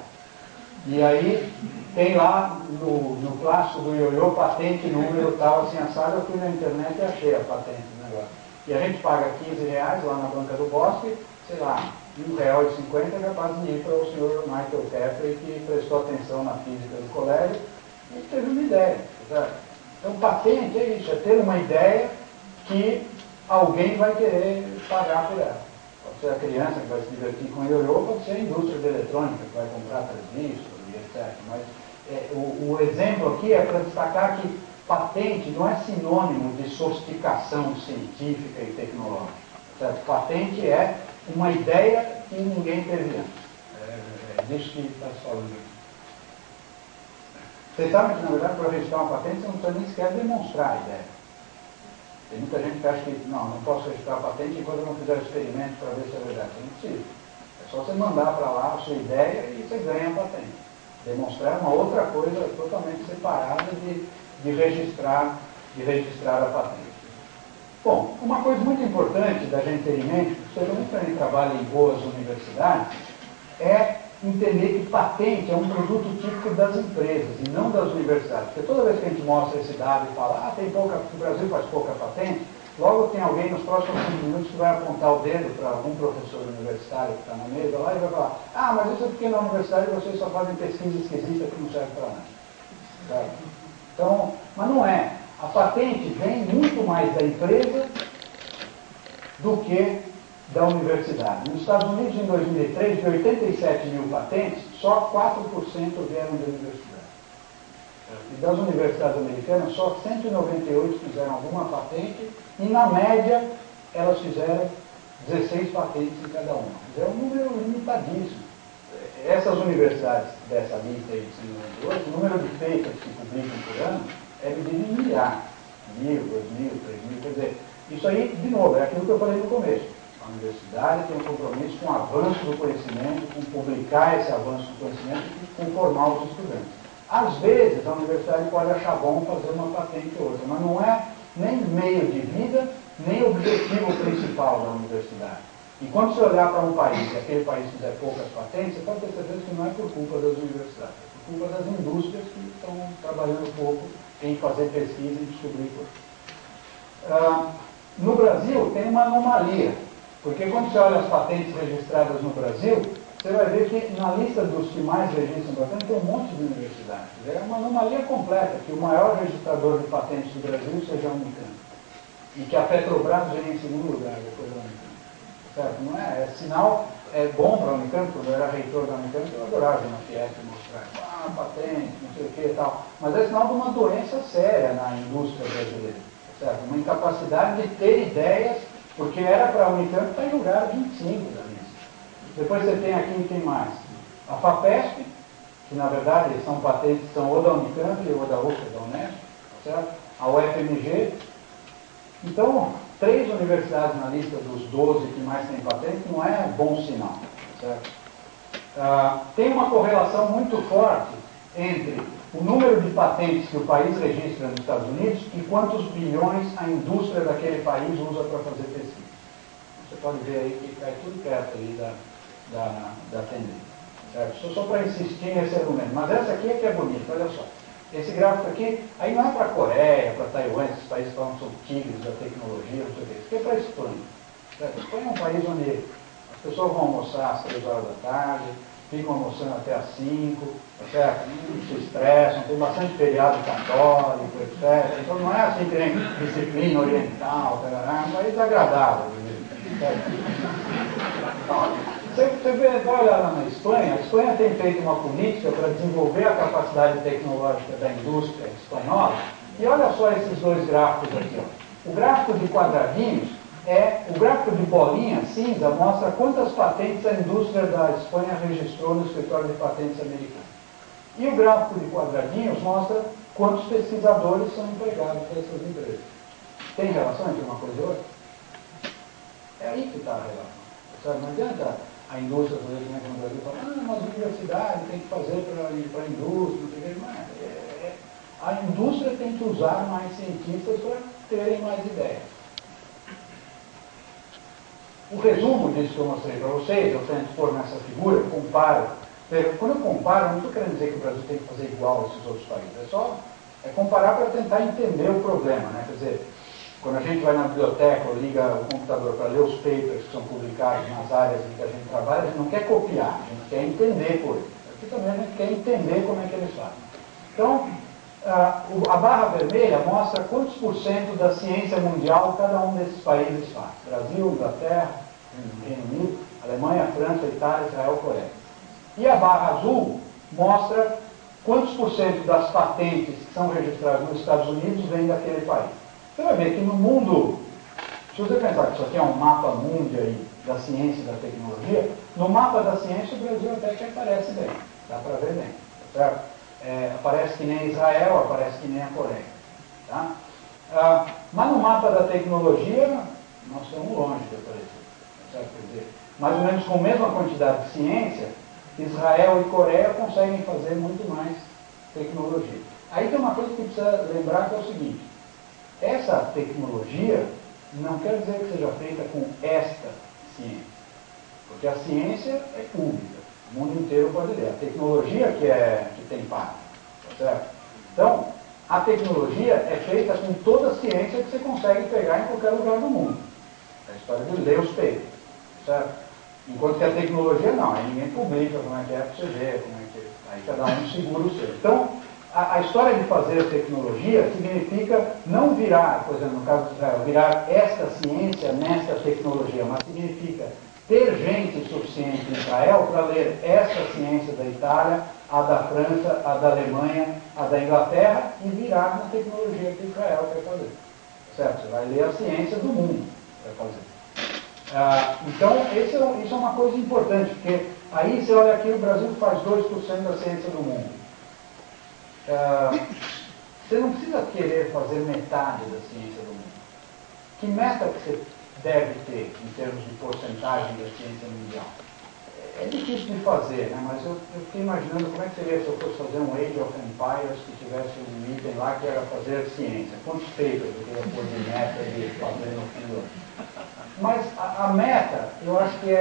E aí tem lá no plástico do ioiô, patente, número tal, assim, assado. Eu fui na internet e achei a patente do negócio. E a gente paga R$15 lá na banca do Bosque, sei lá, R$1,50 é capaz de ir para o senhor Michael Caffrey, que prestou atenção na física do colégio e teve uma ideia. Sabe? Então, patente é isso, é ter uma ideia que alguém vai querer pagar por ela. Pode ser a criança que vai se divertir com o ioiô, pode ser a indústria de eletrônica que vai comprar transistor e etc. Mas o exemplo aqui é para destacar que patente não é sinônimo de sofisticação científica e tecnológica. Certo? Patente é uma ideia que ninguém teve antes. É disso que está se falando aqui. Vocês sabem que, na verdade, para registrar uma patente, você não precisa nem sequer demonstrar a ideia. Tem muita gente que acha que, não posso registrar a patente enquanto eu não fizer o experimento para ver se é verdade. Você não precisa. É só você mandar para lá a sua ideia e você ganha a patente. Demonstrar é uma outra coisa totalmente separada de registrar a patente. Bom, uma coisa muito importante da gente ter em mente, especialmente quando a gente trabalha em boas universidades, é entender que patente é um produto típico das empresas e não das universidades. Porque toda vez que a gente mostra esse dado e fala, o Brasil faz pouca patente, Logo tem alguém nos próximos 5 minutos que vai apontar o dedo para algum professor universitário que está na mesa lá e vai falar: ah, mas isso é porque na universidade vocês só fazem pesquisa esquisita que não serve para nada. Sabe? Então, mas não é. A patente vem muito mais da empresa do que da universidade. Nos Estados Unidos, em 2003, de 87 mil patentes, só 4% vieram da universidade. E das universidades americanas, só 198 fizeram alguma patente e, na média, elas fizeram 16 patentes em cada uma. É um número limitadíssimo. Essas universidades dessa lista aí de 198, o número de papers que publicam por ano é medido em milhares. 1.000, 2.000, 3.000, quer dizer, isso aí, de novo, é aquilo que eu falei no começo. A universidade tem um compromisso com o avanço do conhecimento, com publicar esse avanço do conhecimento e com formar os estudantes. Às vezes, a universidade pode achar bom fazer uma patente ou outra, mas não é nem meio de vida, nem objetivo principal da universidade. E quando você olhar para um país e aquele país fizer poucas patentes, você pode ter certeza que não é por culpa das universidades, é por culpa das indústrias que estão trabalhando pouco em fazer pesquisa e descobrir coisas. No Brasil, tem uma anomalia, porque quando você olha as patentes registradas no Brasil, você vai ver que na lista dos que mais registram patentes tem um monte de universidades. É uma anomalia completa que o maior registrador de patentes do Brasil seja a Unicamp. E que a Petrobras venha em segundo lugar depois da Unicamp. Certo? Não é? É sinal, é bom para a Unicamp. Quando eu era reitor da Unicamp, eu adorava ir na Fiesp mostrar, patente, não sei o que e tal. Mas é sinal de uma doença séria na indústria brasileira. Certo? Uma incapacidade de ter ideias, porque era para a Unicamp estar em lugar 25 da lista. Depois você tem aqui, quem mais? A FAPESP, que na verdade são patentes, são ou da Unicamp ou da USP, da Unesp, certo? A UFMG. Então, 3 universidades na lista dos 12 que mais têm patente não é bom sinal, certo? Tem uma correlação muito forte entre o número de patentes que o país registra nos Estados Unidos e quantos bilhões a indústria daquele país usa para fazer pesquisa. Você pode ver aí que cai tudo perto ali da tendência, certo? Só para insistir nesse argumento. Mas essa aqui é que é bonita, olha só. Esse gráfico aqui, aí não é para a Coreia, para Taiwan, esses países que falam sobre tigres da tecnologia, não sei o que. Isso aqui é para a Espanha. Certo? A Espanha é um país onde as pessoas vão almoçar às 3 horas da tarde, ficam almoçando até às 5, tá certo? Não se estressam, tem bastante feriado católico, etc. Então não é assim que nem disciplina oriental, é um país agradável. Certo? Então, você vai olhar lá na Espanha, a Espanha tem feito uma política para desenvolver a capacidade tecnológica da indústria espanhola, e olha só esses dois gráficos aqui. Ó. O gráfico de quadradinhos o gráfico de bolinha cinza mostra quantas patentes a indústria da Espanha registrou no escritório de patentes americano. E o gráfico de quadradinhos mostra quantos pesquisadores são empregados nessas empresas. Tem relação entre uma coisa e outra? É aí que está a relação. Não adianta a indústria, por exemplo, no Brasil, falar, mas a universidade tem que fazer para a indústria, não sei o que. A indústria tem que usar mais cientistas para terem mais ideias. O resumo disso que eu mostrei para vocês, eu tento pôr nessa figura, eu comparo. Quando eu comparo, não estou querendo dizer que o Brasil tem que fazer igual a esses outros países, é comparar para tentar entender o problema, né? Quer dizer, quando a gente vai na biblioteca ou liga o computador para ler os papers que são publicados nas áreas em que a gente trabalha, a gente não quer copiar, a gente quer entender coisas. Aqui também a gente quer entender como é que eles fazem. Então, a barra vermelha mostra quantos por cento da ciência mundial cada um desses países faz. Brasil, Inglaterra, Reino Unido, Alemanha, França, Itália, Israel, Coreia. E a barra azul mostra quantos por cento das patentes que são registradas nos Estados Unidos vêm daquele país. Você vai ver que no mundo, se você pensar que isso aqui é um mapa mundi aí da ciência e da tecnologia, no mapa da ciência o Brasil até que aparece bem, dá para ver bem, tá certo? Aparece que nem Israel, aparece que nem a Coreia. Tá? Mas no mapa da tecnologia, nós estamos longe de aparecer. Tá certo? Quer dizer, mais ou menos com a mesma quantidade de ciência, Israel e Coreia conseguem fazer muito mais tecnologia. Aí tem uma coisa que precisa lembrar que é o seguinte, essa tecnologia não quer dizer que seja feita com esta ciência, porque a ciência é pública. O mundo inteiro pode ler. A tecnologia que tem parte, tá certo? Então, A tecnologia é feita com toda a ciência que você consegue pegar em qualquer lugar do mundo. É a história de ler os papers, certo? Enquanto que a tecnologia não, aí ninguém publica como é para você ver, como é que aí cada um segura o seu. Então, a história de fazer tecnologia significa não virar, por exemplo, no caso de Israel, virar esta ciência nesta tecnologia, mas significa ter gente suficiente em Israel para ler esta ciência da Itália, a da França, a da Alemanha, a da Inglaterra e virar na tecnologia que Israel quer fazer. Certo? Você vai ler a ciência do mundo para fazer. Então, isso é uma coisa importante, porque aí você olha aqui, o Brasil faz 2% da ciência do mundo. Você não precisa querer fazer metade da ciência do mundo. Que meta que você deve ter em termos de porcentagem da ciência mundial? É difícil de fazer, né? Mas eu fiquei imaginando como é que seria se eu fosse fazer um Age of Empires que tivesse um item lá que era fazer ciência. Quantos papers eu queria pôr de meta de fazer no fim do ano? Mas a meta, eu acho que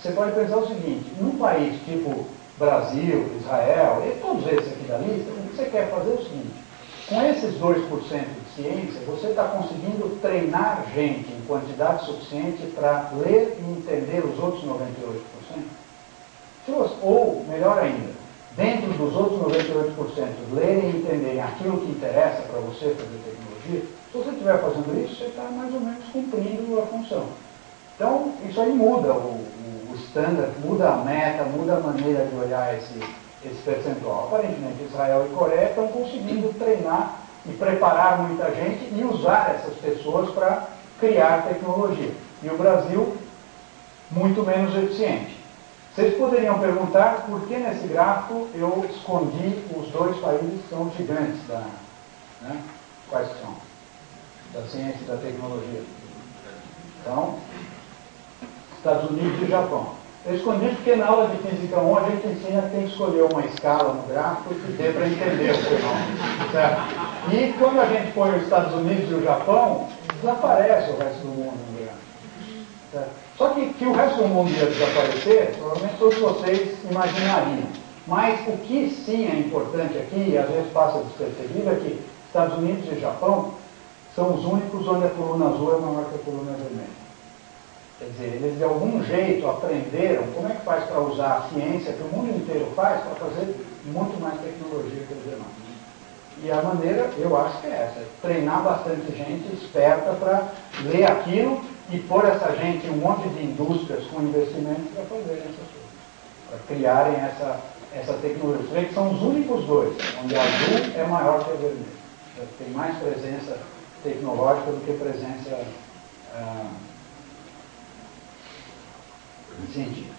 você pode pensar o seguinte, num país tipo Brasil, Israel, e todos esses aqui da lista, o que você quer fazer é o seguinte, com esses 2% de ciência, você está conseguindo treinar gente em quantidade suficiente para ler e entender os outros 98%? Ou, melhor ainda, dentro dos outros 98%, lerem e entenderem aquilo que interessa para você fazer tecnologia, se você estiver fazendo isso, você está mais ou menos cumprindo a função. Então, isso aí muda o standard, muda a meta, muda a maneira de olhar esse percentual. Aparentemente, Israel e Coreia estão conseguindo treinar e preparar muita gente e usar essas pessoas para criar tecnologia. E o Brasil, muito menos eficiente. Vocês poderiam perguntar por que nesse gráfico eu escondi os dois países que são gigantes né? Quais são? Da ciência e da tecnologia. Então, Estados Unidos e Japão. Eu escondi porque na aula de Física 1 a gente ensina que tem que escolher uma escala no gráfico que dê para entender o fenômeno. Certo? E quando a gente põe os Estados Unidos e o Japão, desaparece o resto do mundo no gráfico. Certo? Só que o resto do mundo ia desaparecer, provavelmente todos vocês imaginariam. Mas o que sim é importante aqui, e às vezes passa despercebido, é que Estados Unidos e Japão são os únicos onde a coluna azul é maior que a coluna vermelha. Quer dizer, eles de algum jeito aprenderam como é que faz para usar a ciência que o mundo inteiro faz para fazer muito mais tecnologia que os demais. E a maneira, eu acho que é essa, treinar bastante gente esperta para ler aquilo e pôr essa gente em um monte de indústrias com investimentos para fazerem essas coisas, para criarem essa tecnologia. Você vê que são os únicos dois, onde a azul é maior que a vermelha. Tem mais presença tecnológica do que presença científica.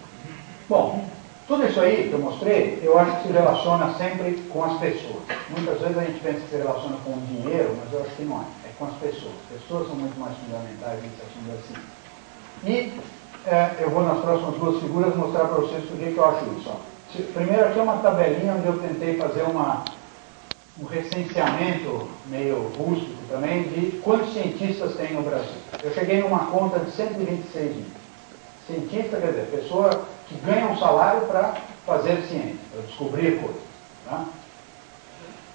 Bom, tudo isso aí que eu mostrei, eu acho que se relaciona sempre com as pessoas. Muitas vezes a gente pensa que se relaciona com o dinheiro, mas eu acho que não é. É com as pessoas. As pessoas são muito mais fundamentais nesse assunto da ciência. E eu vou nas próximas duas figuras mostrar para vocês por que eu acho isso. Primeiro aqui é uma tabelinha onde eu tentei fazer um recenseamento meio rústico também de quantos cientistas tem no Brasil. Eu cheguei numa conta de 126 mil. Cientista, quer dizer, pessoa que ganha um salário para fazer ciência, para descobrir coisas. Tá?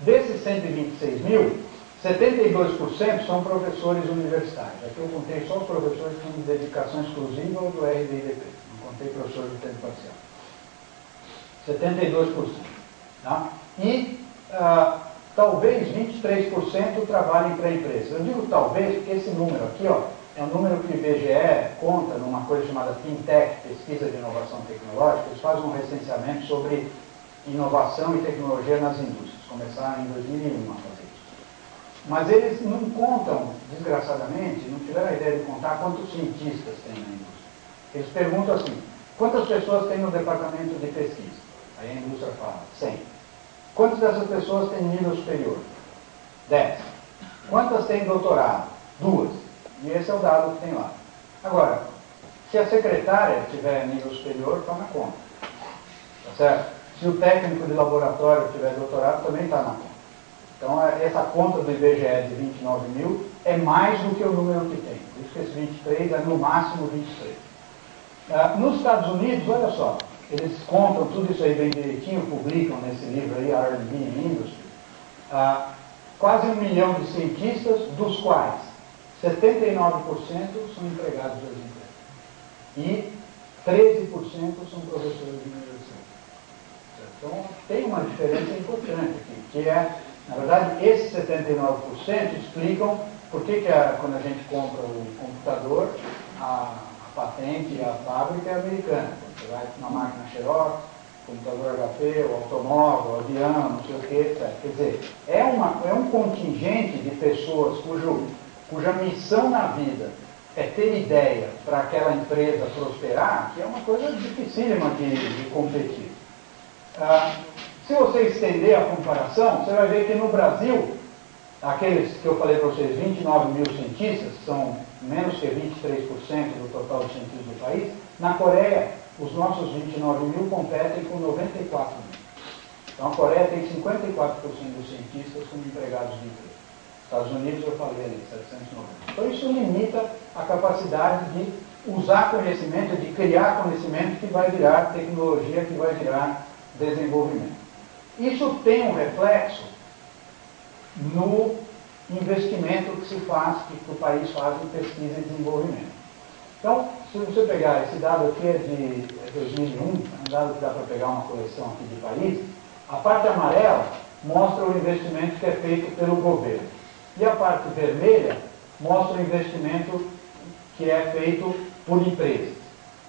Desses 126 mil, 72% são professores universitários. Aqui eu contei só os professores que são de dedicação exclusiva ou do RDIDP. Não contei professores de tempo parcial. 72%. Tá? E talvez 23% trabalhem para empresas. Eu digo talvez porque esse número aqui, ó, é um número que o IBGE conta numa coisa chamada Fintech, Pesquisa de Inovação Tecnológica. Eles fazem um recenseamento sobre inovação e tecnologia nas indústrias. Começaram em 2001 a fazer isso. Mas eles não contam, desgraçadamente, não tiveram a ideia de contar quantos cientistas tem na indústria. Eles perguntam assim, quantas pessoas tem no departamento de pesquisa? Aí a indústria fala, 100. Quantas dessas pessoas têm nível superior? 10. Quantas têm doutorado? 2. E esse é o dado que tem lá. Agora, se a secretária tiver nível superior, está na conta. Tá certo? Se o técnico de laboratório tiver doutorado, também está na conta. Então, essa conta do IBGE de 29 mil é mais do que o número que tem. Por isso que esse 23 é no máximo 23. Nos Estados Unidos, olha só, eles contam tudo isso aí bem direitinho, publicam nesse livro aí, R&D in Industry. quase 1 milhão de cientistas, dos quais 79% são empregados das empresas. E 13% são professores de universidade. Então, tem uma diferença importante aqui, que é, na verdade, esses 79% explicam por que, quando a gente compra o computador, a patente e a fábrica é americana. Quando você vai na máquina Xerox, computador HP, o automóvel, o avião, não sei o que, etc. Quer dizer, é um contingente de pessoas cuja missão na vida é ter ideia para aquela empresa prosperar, que é uma coisa dificílima de competir. Se você estender a comparação, você vai ver que no Brasil, aqueles que eu falei para vocês, 29 mil cientistas, que são menos que 23% do total de cientistas do país, na Coreia, os nossos 29 mil competem com 94 mil. Então a Coreia tem 54% dos cientistas como empregados de empresa. Estados Unidos, eu falei ali, 790. Então isso limita a capacidade de usar conhecimento, de criar conhecimento que vai virar tecnologia, que vai virar desenvolvimento. Isso tem um reflexo no investimento que se faz, que o país faz em pesquisa e desenvolvimento. Então, se você pegar esse dado aqui é de 2001, é um dado que dá para pegar uma coleção aqui de países, a parte amarela mostra o investimento que é feito pelo governo. E a parte vermelha mostra o investimento que é feito por empresas.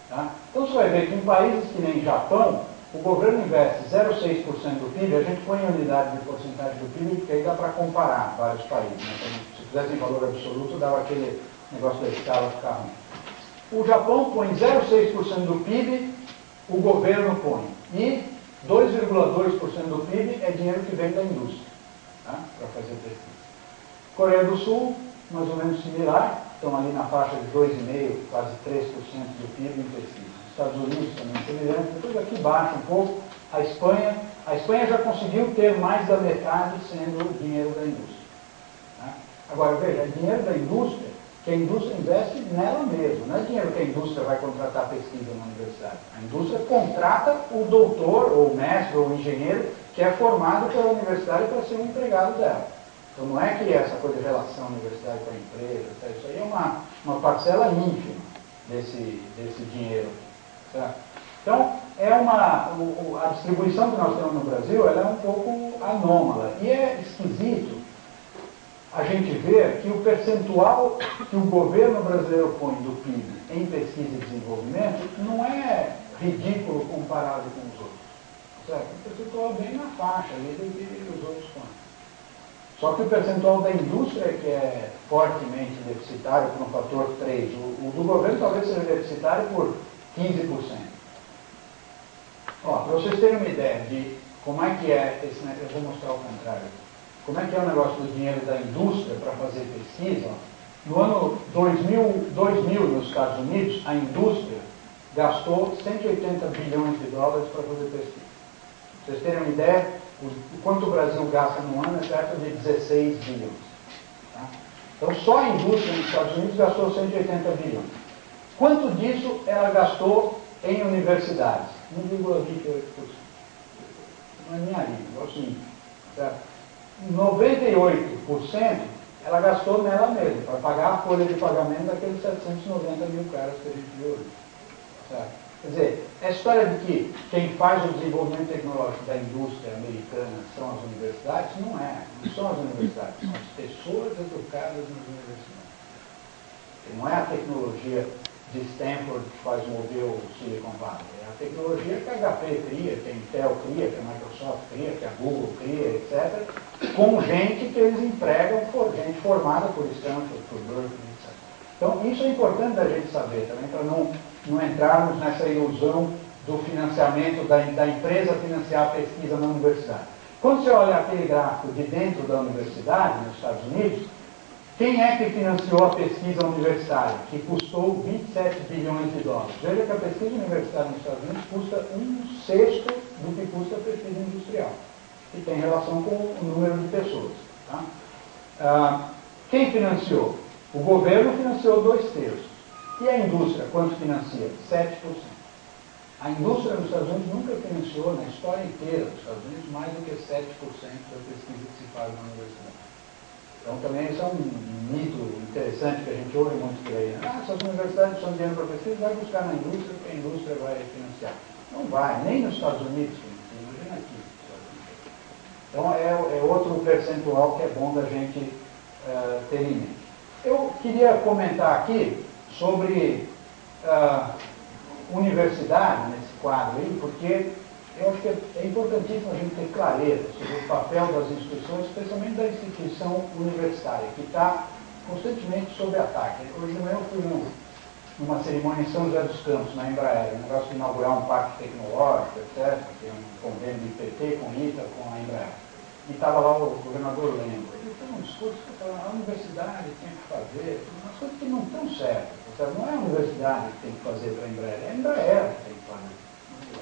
Tá? Então você vai ver que em países que nem Japão, o governo investe 0,6% do PIB, a gente põe em unidade de porcentagem do PIB, porque aí dá para comparar vários países. Né? Se fizesse em valor absoluto, dava aquele negócio da escala ficar ruim. O Japão põe 0,6% do PIB, o governo põe. E 2,2% do PIB é dinheiro que vem da indústria, tá? Para fazer pesquisa. Coreia do Sul, mais ou menos similar, estão ali na faixa de 2,5%, quase 3% do PIB em pesquisa. Estados Unidos também semelhante, depois aqui baixa um pouco. A Espanha já conseguiu ter mais da metade sendo dinheiro da indústria. Tá? Agora, veja, é dinheiro da indústria que a indústria investe nela mesma. Não é dinheiro que a indústria vai contratar pesquisa na universidade. A indústria contrata o doutor, ou o mestre, ou o engenheiro, que é formado pela universidade para ser um empregado dela. Então não é que essa coisa de relação universidade com a empresa, isso aí é uma parcela ínfima desse dinheiro. Certo? Então, a distribuição que nós temos no Brasil ela é um pouco anômala. E é esquisito a gente ver que o percentual que o governo brasileiro põe do PIB em pesquisa e desenvolvimento não é ridículo comparado com os outros. Certo? O percentual é bem na faixa ali do que os outros põem. Só que o percentual da indústria que é fortemente deficitário por um fator 3. O do governo talvez seja deficitário por 15%. Para vocês terem uma ideia de como é que é esse negócio, eu vou mostrar o contrário. Como é que é o negócio do dinheiro da indústria para fazer pesquisa? No ano 2000 nos Estados Unidos, a indústria gastou 180 bilhões de dólares para fazer pesquisa. Para vocês terem uma ideia, o quanto o Brasil gasta no ano é perto de 16 bilhões. Tá? Então, só a indústria nos Estados Unidos gastou 180 bilhões. Quanto disso ela gastou em universidades? 1,28%. Não é nem aí, negócio mínimo. Certo? 98% ela gastou nela mesma, para pagar a folha de pagamento daqueles 790 mil caras que a gente viu hoje. Certo? Quer dizer, a história de que quem faz o desenvolvimento tecnológico da indústria americana são as universidades, não são as universidades, são as pessoas educadas nas universidades. E não é a tecnologia de Stanford que faz mover o Silicon Valley, é a tecnologia que a HP cria, que a Intel cria, que a Microsoft cria, que a Google cria, etc., com gente que eles empregam, gente formada por Stanford, por Berkeley, etc. Então, isso é importante da gente saber também, para não entrarmos nessa ilusão do financiamento, da empresa financiar a pesquisa na universidade. Quando você olha aquele gráfico de dentro da universidade, nos Estados Unidos, quem é que financiou a pesquisa universitária, que custou 27 bilhões de dólares? Veja que a pesquisa universitária nos Estados Unidos custa 1/6 do que custa a pesquisa industrial, que tem relação com o número de pessoas. Tá? Quem financiou? O governo financiou 2/3. E a indústria, quanto financia? 7%. A indústria dos Estados Unidos nunca financiou, na história inteira dos Estados Unidos, mais do que 7% da pesquisa que se faz na universidade. também isso é um mito interessante que a gente ouve muito por aí. Né? Se as universidades precisam de dinheiro para pesquisa, vai buscar na indústria, porque a indústria vai financiar. Não vai, nem nos Estados Unidos, imagina aqui. Então é outro percentual que é bom da gente ter em mente. Eu queria comentar aqui sobre universidade nesse quadro aí, porque eu acho que é importantíssimo a gente ter clareza sobre o papel das instituições, especialmente da instituição universitária, que está constantemente sob ataque. Hoje de manhã eu fui numa cerimônia em São José dos Campos, na Embraer, um negócio de inaugurar um parque tecnológico, etc., tem um convênio de IPT com ITA, com a Embraer. E estava lá o governador Lembro. Ele fez um discurso que falava, a universidade tem que fazer, umas coisas que não estão certas. Não é a universidade que tem que fazer para a Embraer, é a Embraer que tem que fazer.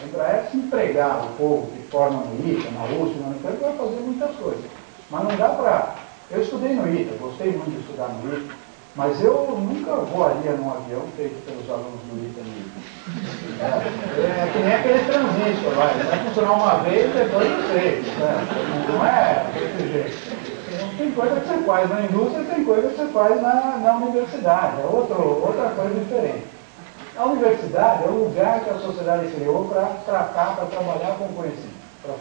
A Embraer, se empregar o povo que forma no ITA, na USP, na Unicamp, vai fazer muitas coisas. Mas não dá para... Eu estudei no ITA, gostei muito de estudar no ITA, mas eu nunca voaria num avião feito pelos alunos do ITA no ITA. É que nem aquele transistor lá, ele vai funcionar uma vez e depois não sei. Não é desse jeito. Tem coisa que você faz na indústria, tem coisa que você faz na universidade. É outra coisa diferente. A universidade é o lugar que a sociedade criou para tratar, para trabalhar com o conhecimento, para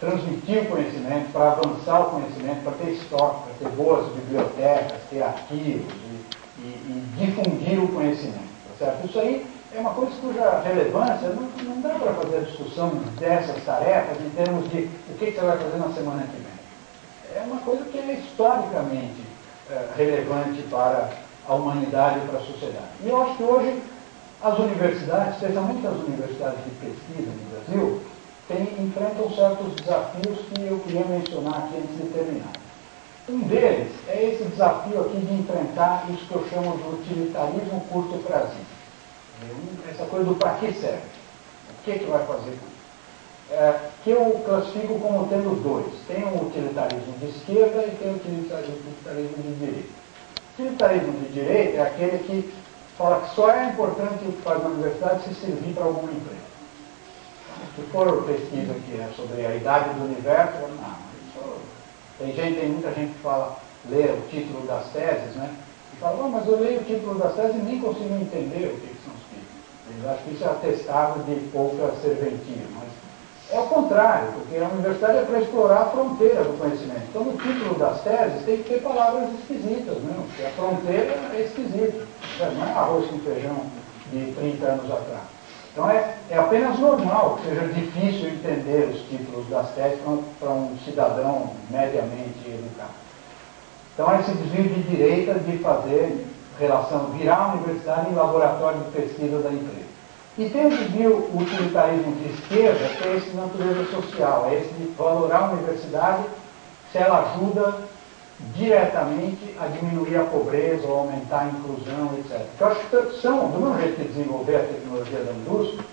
transmitir o conhecimento, para avançar o conhecimento, para ter estoque, para ter boas bibliotecas, ter arquivos e difundir o conhecimento. Tá certo? Isso aí é uma coisa cuja relevância não dá para fazer a discussão dessas tarefas em termos de o que você vai fazer na semana que vem. É uma coisa que é historicamente relevante para a humanidade e para a sociedade. E eu acho que hoje as universidades, especialmente as universidades de pesquisa no Brasil, enfrentam certos desafios que eu queria mencionar aqui antes de terminar. Um deles é esse desafio aqui de enfrentar isso que eu chamo de utilitarismo curto prazo. Essa coisa do para que serve. O que vai fazer com isso? Que eu classifico como tendo dois. Tem o utilitarismo de esquerda e tem o utilitarismo de direita. O utilitarismo de direita é aquele que fala que só é importante o que faz na universidade se servir para algum emprego. Se for pesquisa que é sobre a idade do universo, não. Tem muita gente que lê o título das teses, né? E fala, mas eu leio o título das teses e nem consigo entender o que são os títulos. Eles acham que isso é atestado de pouca serventia, mas é o contrário, porque a universidade é para explorar a fronteira do conhecimento. Então, no título das teses tem que ter palavras esquisitas, mesmo, porque a fronteira é esquisita. Não é arroz com feijão de 30 anos atrás. Então, é apenas normal que seja difícil entender os títulos das teses para um cidadão mediamente educado. Então, esse desvio de direita de fazer virar a universidade em laboratório de pesquisa da empresa. E tem o desvio utilitarismo de esquerda, que é esse de natureza social, é esse de valorar a universidade se ela ajuda diretamente a diminuir a pobreza ou aumentar a inclusão, etc. Porque eu acho que são, do mesmo jeito que desenvolver a tecnologia da indústria,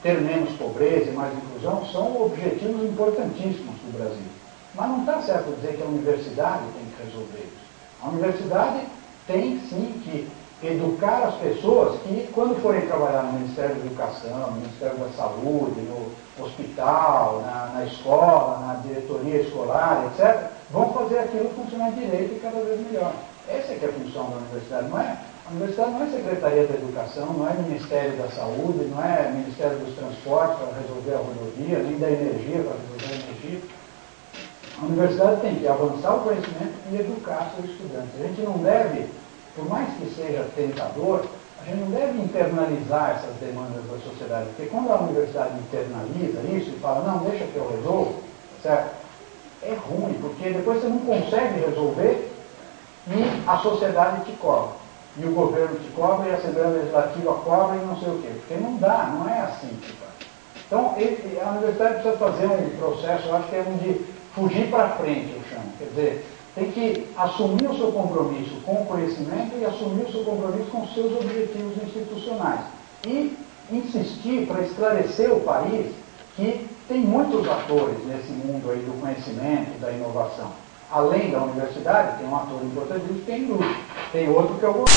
ter menos pobreza e mais inclusão, são objetivos importantíssimos do Brasil. Mas não está certo dizer que a universidade tem que resolver isso. A universidade tem, sim, que educar as pessoas que, quando forem trabalhar no Ministério da Educação, no Ministério da Saúde, no hospital, na escola, na diretoria escolar, etc., vão fazer aquilo funcionar direito e cada vez melhor. Essa é que é a função da universidade. A universidade não é Secretaria da Educação, não é Ministério da Saúde, não é Ministério dos Transportes para resolver a rodovia, nem da Energia para resolver a energia. A universidade tem que avançar o conhecimento e educar seus estudantes. A gente não deve, por mais que seja tentador, a gente não deve internalizar essas demandas da sociedade, porque quando a universidade internaliza isso e fala, não, deixa que eu resolvo, certo? É ruim, porque depois você não consegue resolver e a sociedade te cobra. E o governo te cobra e a Assembleia Legislativa cobra e não sei o quê. Porque não dá, não é assim que faz. Então, a universidade precisa fazer um processo, eu acho que é um de fugir para frente, eu chamo. Quer dizer, tem que assumir o seu compromisso com o conhecimento e assumir o seu compromisso com os seus objetivos institucionais. E insistir para esclarecer o país que tem muitos atores nesse mundo aí do conhecimento e da inovação. Além da universidade, tem um ator importante que é a indústria. Tem outro que é o governo.